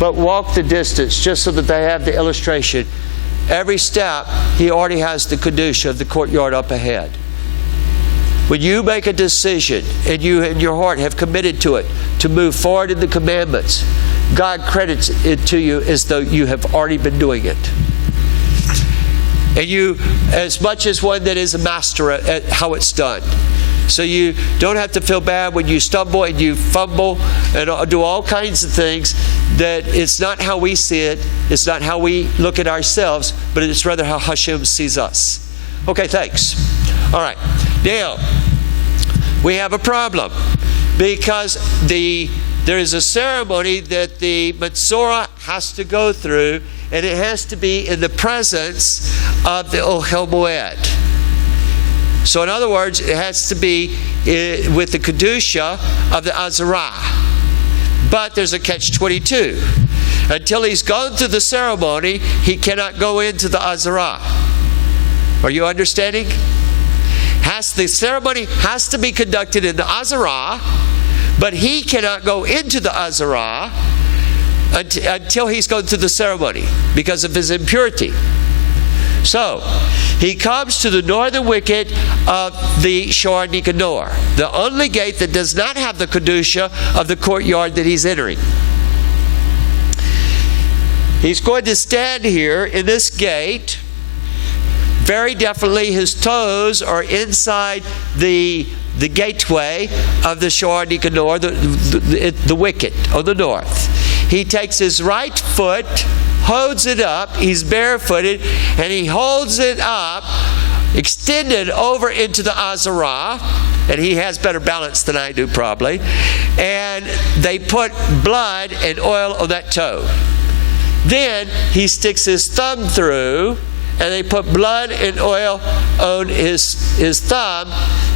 but walk the distance just so that they have the illustration. Every step, he already has the Kedusha of the courtyard up ahead. When you make a decision and you in your heart have committed to it, to move forward in the commandments, God credits it to you as though you have already been doing it. And you, as much as one that is a master at how it's done. So you don't have to feel bad when you stumble and you fumble and do all kinds of things, that it's not how we see it, it's not how we look at ourselves, but it's rather how Hashem sees us. Okay, thanks. All right. Now, we have a problem because there is a ceremony that the Metzora has to go through, and it has to be in the presence of the Ohel Moed. So in other words, it has to be with the Kedusha of the Azarah. But there's a catch-22. Until he's gone through the ceremony, he cannot go into the Azarah. Are you understanding? The ceremony has to be conducted in the Azarah, but he cannot go into the Azarah until he's gone through the ceremony because of his impurity. So, he comes to the northern wicket of the Shor Nicanor, the only gate that does not have the Kedusha of the courtyard that he's entering. He's going to stand here in this gate. Very definitely his toes are inside the gateway of the Shor Nicanor, the wicket on the north. He takes his right foot, holds it up, he's barefooted, and he holds it up, extended over into the Azarah, and he has better balance than I do probably, and they put blood and oil on that toe. Then he sticks his thumb through, and they put blood and oil on his thumb.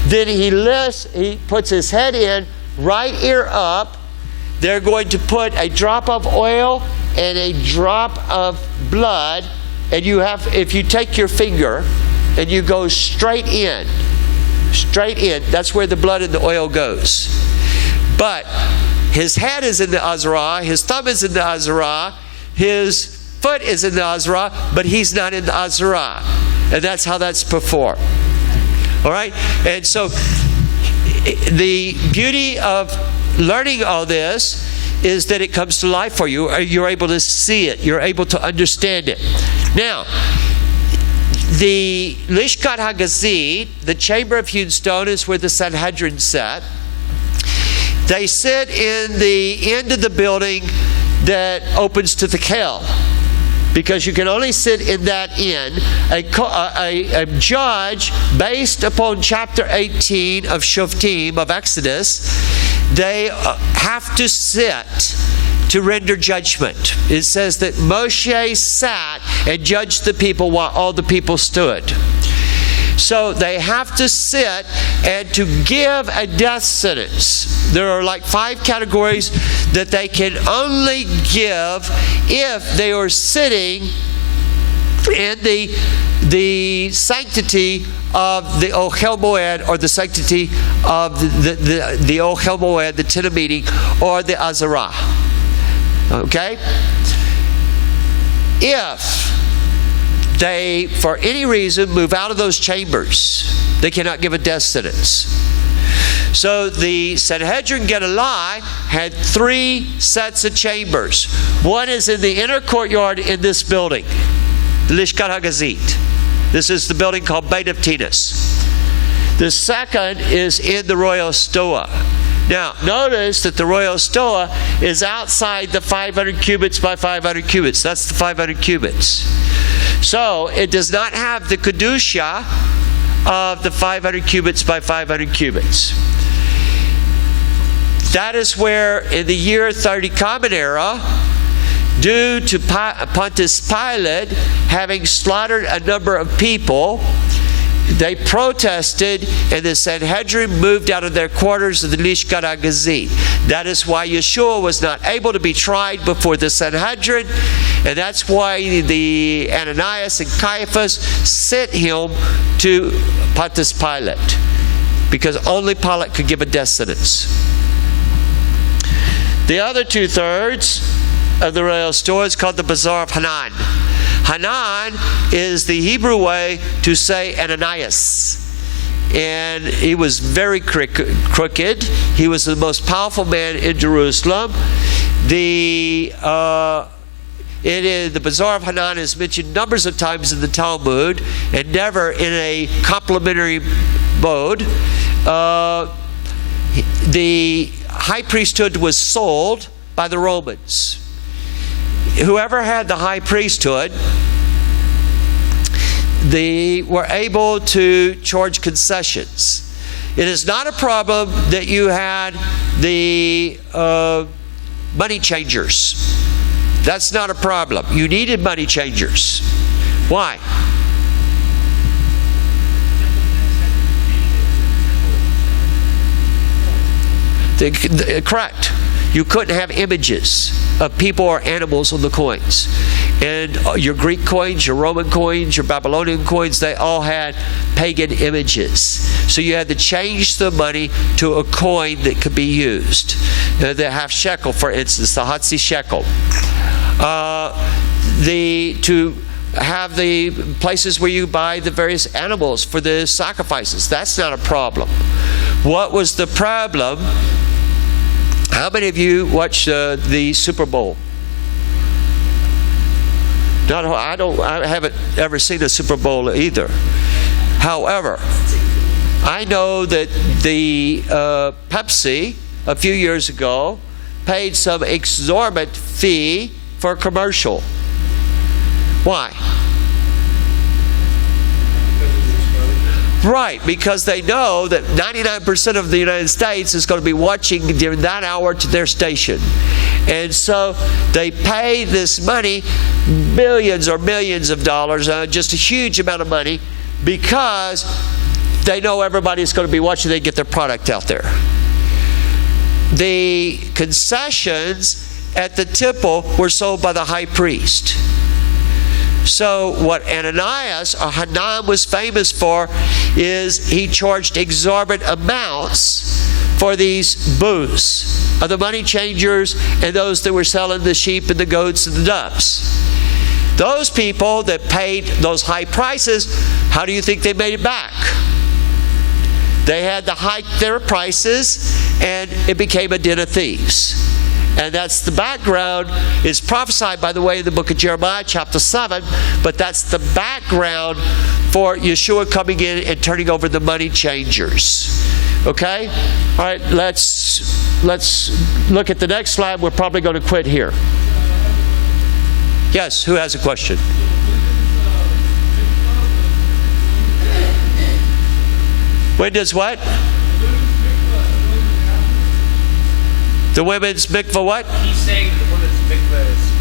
Then he puts his head in, right ear up. They're going to put a drop of oil and a drop of blood, and if you take your finger and you go straight in, that's where the blood and the oil goes. But his head is in the Azarah, his thumb is in the Azarah, his foot is in the Azarah, but he's not in the Azarah. And that's how that's performed. All right? And so the beauty of learning all this is that it comes to life for you. You're able to see it. You're able to understand it. Now, the Lishkat HaGazit, the chamber of hewn stone, is where the Sanhedrin sat. They sit in the end of the building that opens to the Kel, because you can only sit in that end. A judge, based upon chapter 18 of Shoftim, of Exodus, they have to sit to render judgment. It says that Moshe sat and judged the people while all the people stood. So they have to sit and to give a death sentence. There are like 5 categories that they can only give if they are sitting in the sanctity of the Ohel Moed, or the sanctity of the Ohel Moed, the tent of meeting, or the Azarah. Okay? If they, for any reason, move out of those chambers, they cannot give a death sentence. So the Sanhedrin Gedolai had 3 sets of chambers. One is in the inner courtyard in this building, the Lishkat HaGazit. This is the building called Beit of Tinas. The second is in the royal stoa. Now, notice that the royal stoa is outside the 500 cubits by 500 cubits. That's the 500 cubits. So it does not have the Kedusha of the 500 cubits by 500 cubits. That is where, in the year 30 Common Era, due to Pontius Pilate having slaughtered a number of people, they protested, and the Sanhedrin moved out of their quarters of the Lishkat HaGazit. That is why Yeshua was not able to be tried before the Sanhedrin, and that's why the Ananias and Caiaphas sent him to Pontius Pilate, because only Pilate could give a death sentence. The other 2/3 of the royal store is called the Bazaar of Hanan. Hanan is the Hebrew way to say Ananias. And he was very crooked. He was the most powerful man in Jerusalem. The Bazaar of Hanan is mentioned numbers of times in the Talmud, and never in a complimentary mode. The high priesthood was sold by the Romans. Whoever had the high priesthood, they were able to charge concessions. It is not a problem that you had the money changers. That's not a problem. You needed money changers. Why? Correct. You couldn't have images of people or animals on the coins. And your Greek coins, your Roman coins, your Babylonian coins, they all had pagan images. So you had to change the money to a coin that could be used. The half shekel, for instance, the Hatzi shekel. To have the places where you buy the various animals for the sacrifices. That's not a problem. What was the problem? How many of you watch the Super Bowl? I haven't ever seen a Super Bowl either. However, I know that the Pepsi a few years ago paid some exorbitant fee for a commercial. Why? Right, because they know that 99% of the United States is going to be watching during that hour to their station. And so they pay this money, millions or millions of dollars, just a huge amount of money, because they know everybody's going to be watching. They get their product out there. The concessions at the temple were sold by the high priest. So what Ananias or Hanan was famous for is he charged exorbitant amounts for these booths of the money changers and those that were selling the sheep and the goats and the doves. Those people that paid those high prices, how do you think they made it back? They had to hike their prices, and it became a den of thieves. And that's the background. It's prophesied, by the way, in the book of Jeremiah, chapter 7, but that's the background for Yeshua coming in and turning over the money changers. Okay? All right, let's look at the next slide. We're probably going to quit here. Yes, who has a question? When does what? The women's mikvah what? He's saying the women's mikvah is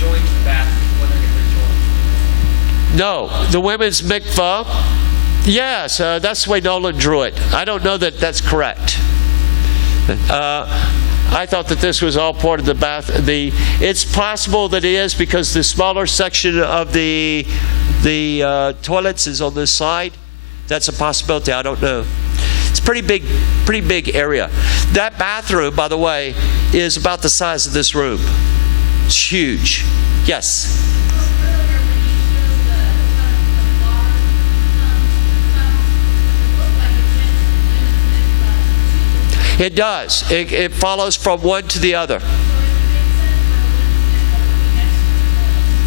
joined to the bathroom when they're joined. No, the women's mikvah, yes, that's the way Nolan drew it. I don't know that that's correct. I thought that this was all part of the bath. It's possible that it is because the smaller section of the toilets is on this side. That's a possibility. I don't know. It's a pretty big area. That bathroom, by the way, is about the size of this room. It's huge. Yes. It does. It follows from one to the other.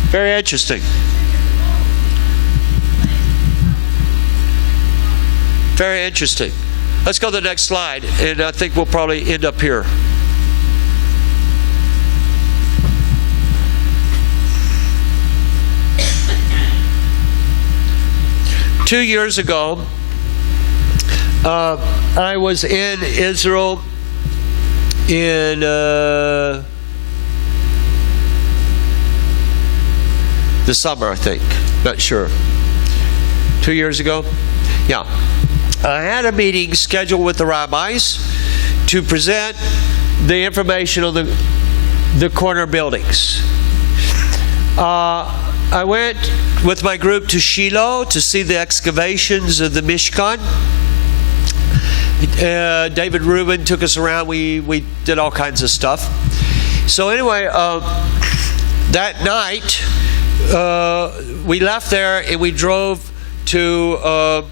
Very interesting. Very interesting. Let's go to the next slide, and I think we'll probably end up here. Two years ago, I was in Israel in the summer, I think. Not sure. 2 years ago? Yeah. I had a meeting scheduled with the rabbis to present the information on the corner buildings. I went with my group to Shiloh to see the excavations of the Mishkan. David Rubin took us around. We did all kinds of stuff. So anyway, that night we left there and we drove to a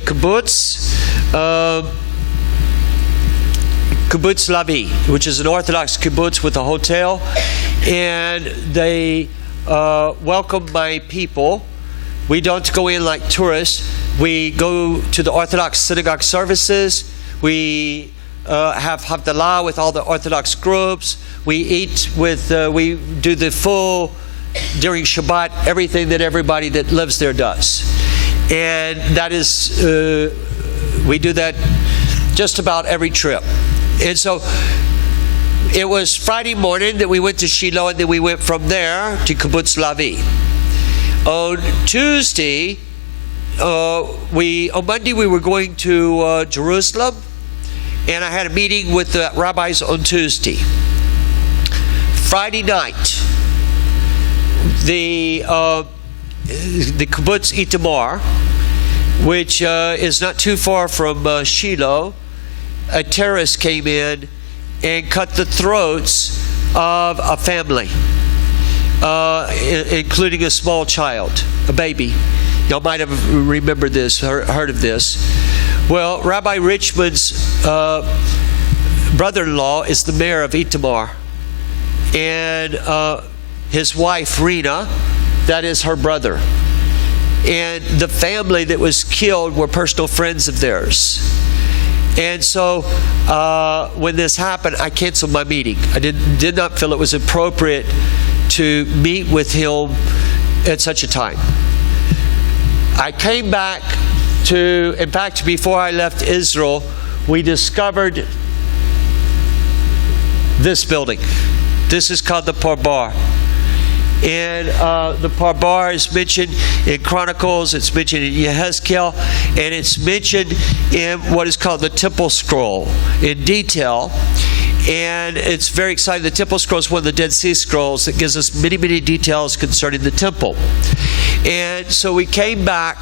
kibbutz, Kibbutz Lavi, which is an Orthodox kibbutz with a hotel, and they welcomed my people. We don't go in like tourists. We go to the Orthodox synagogue services. We have Havdalah with all the Orthodox groups. We eat with, we do the full, during Shabbat, everything that everybody that lives there does. And that is, we do that just about every trip. And so it was Friday morning that we went to Shiloh, and then we went from there to Kibbutz Lavi. On Tuesday, on Monday we were going to Jerusalem, and I had a meeting with the rabbis on Tuesday. Friday night, the Kibbutz Itamar, which is not too far from Shiloh, a terrorist came in and cut the throats of a family, including a small child, a baby. Y'all might have remembered this, heard of this. Well, Rabbi Richmond's brother-in-law is the mayor of Itamar, and his wife, Rena, that is her brother. And the family that was killed were personal friends of theirs. And so when this happened, I canceled my meeting. I did not feel it was appropriate to meet with him at such a time. I came back to, in fact, before I left Israel, we discovered this building. This is called the Parbar. And the Parbar is mentioned in Chronicles, it's mentioned in Yehezkel, and it's mentioned in what is called the Temple Scroll in detail. And it's very exciting. The Temple Scroll is one of the Dead Sea Scrolls that gives us many, many details concerning the temple. And so we came back,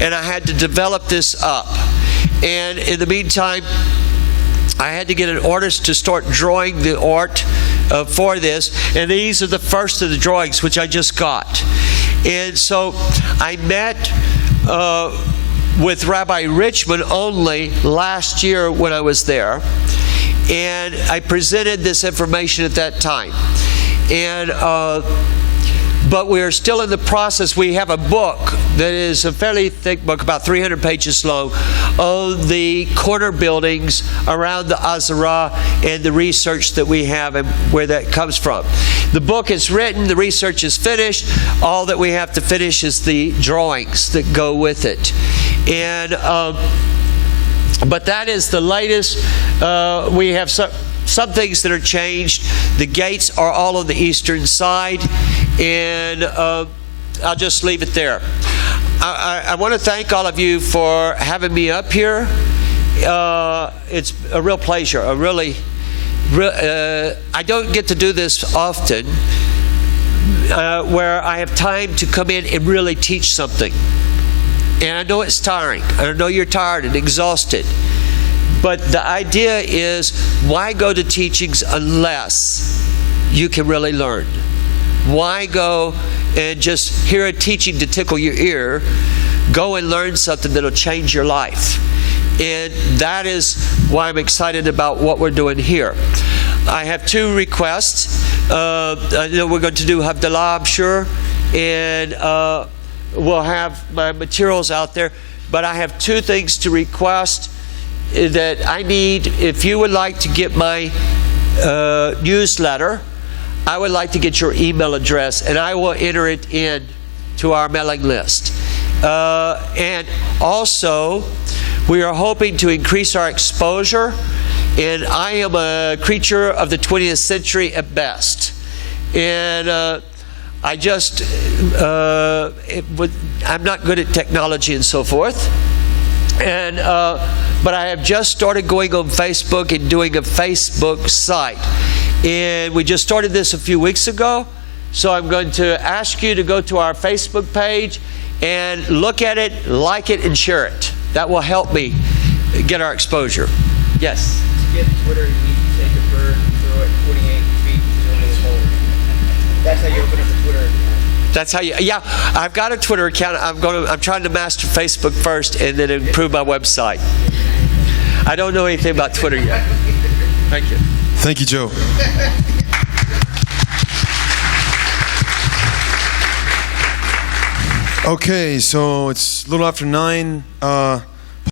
and I had to develop this up. And in the meantime, I had to get an artist to start drawing the art for this. And these are the first of the drawings, which I just got. And so I met with Rabbi Richmond only last year when I was there. And I presented this information at that time. And but we're still in the process. We have a book that is a fairly thick book, about 300 pages long, on the corner buildings around the Azara and the research that we have and where that comes from. The book is written, the research is finished. All that we have to finish is the drawings that go with it. And but that is the latest. We have some things that are changed. The gates are all on the eastern side, and I'll just leave it there. I want to thank all of you for having me up here. It's a real pleasure. I don't get to do this often, where I have time to come in and really teach something. And I know it's tiring. I know you're tired and exhausted. But the idea is, why go to teachings unless you can really learn? Why go and just hear a teaching to tickle your ear? Go and learn something that'll change your life. And that is why I'm excited about what we're doing here. I have two requests. I know we're going to do Havdalah, I'm sure, and we'll have my materials out there. But I have two things to request that I need. If you would like to get my newsletter, I would like to get your email address, and I will enter it in to our mailing list. And also, we are hoping to increase our exposure, and I am a creature of the 20th century at best. And I'm not good at technology and so forth. And but I have just started going on Facebook and doing a Facebook site. And we just started this a few weeks ago. So I'm going to ask you to go to our Facebook page and look at it, like it, and share it. That will help me get our exposure. Yes? To get Twitter, you need to take a bird, throw it 48 feet into a hole. That's how you open up a Twitter account. That's how you, yeah, I've got a Twitter account. I'm trying to master Facebook first and then improve my website. I don't know anything about Twitter yet. Thank you. Thank you, Joe. Okay, so it's a little after 9.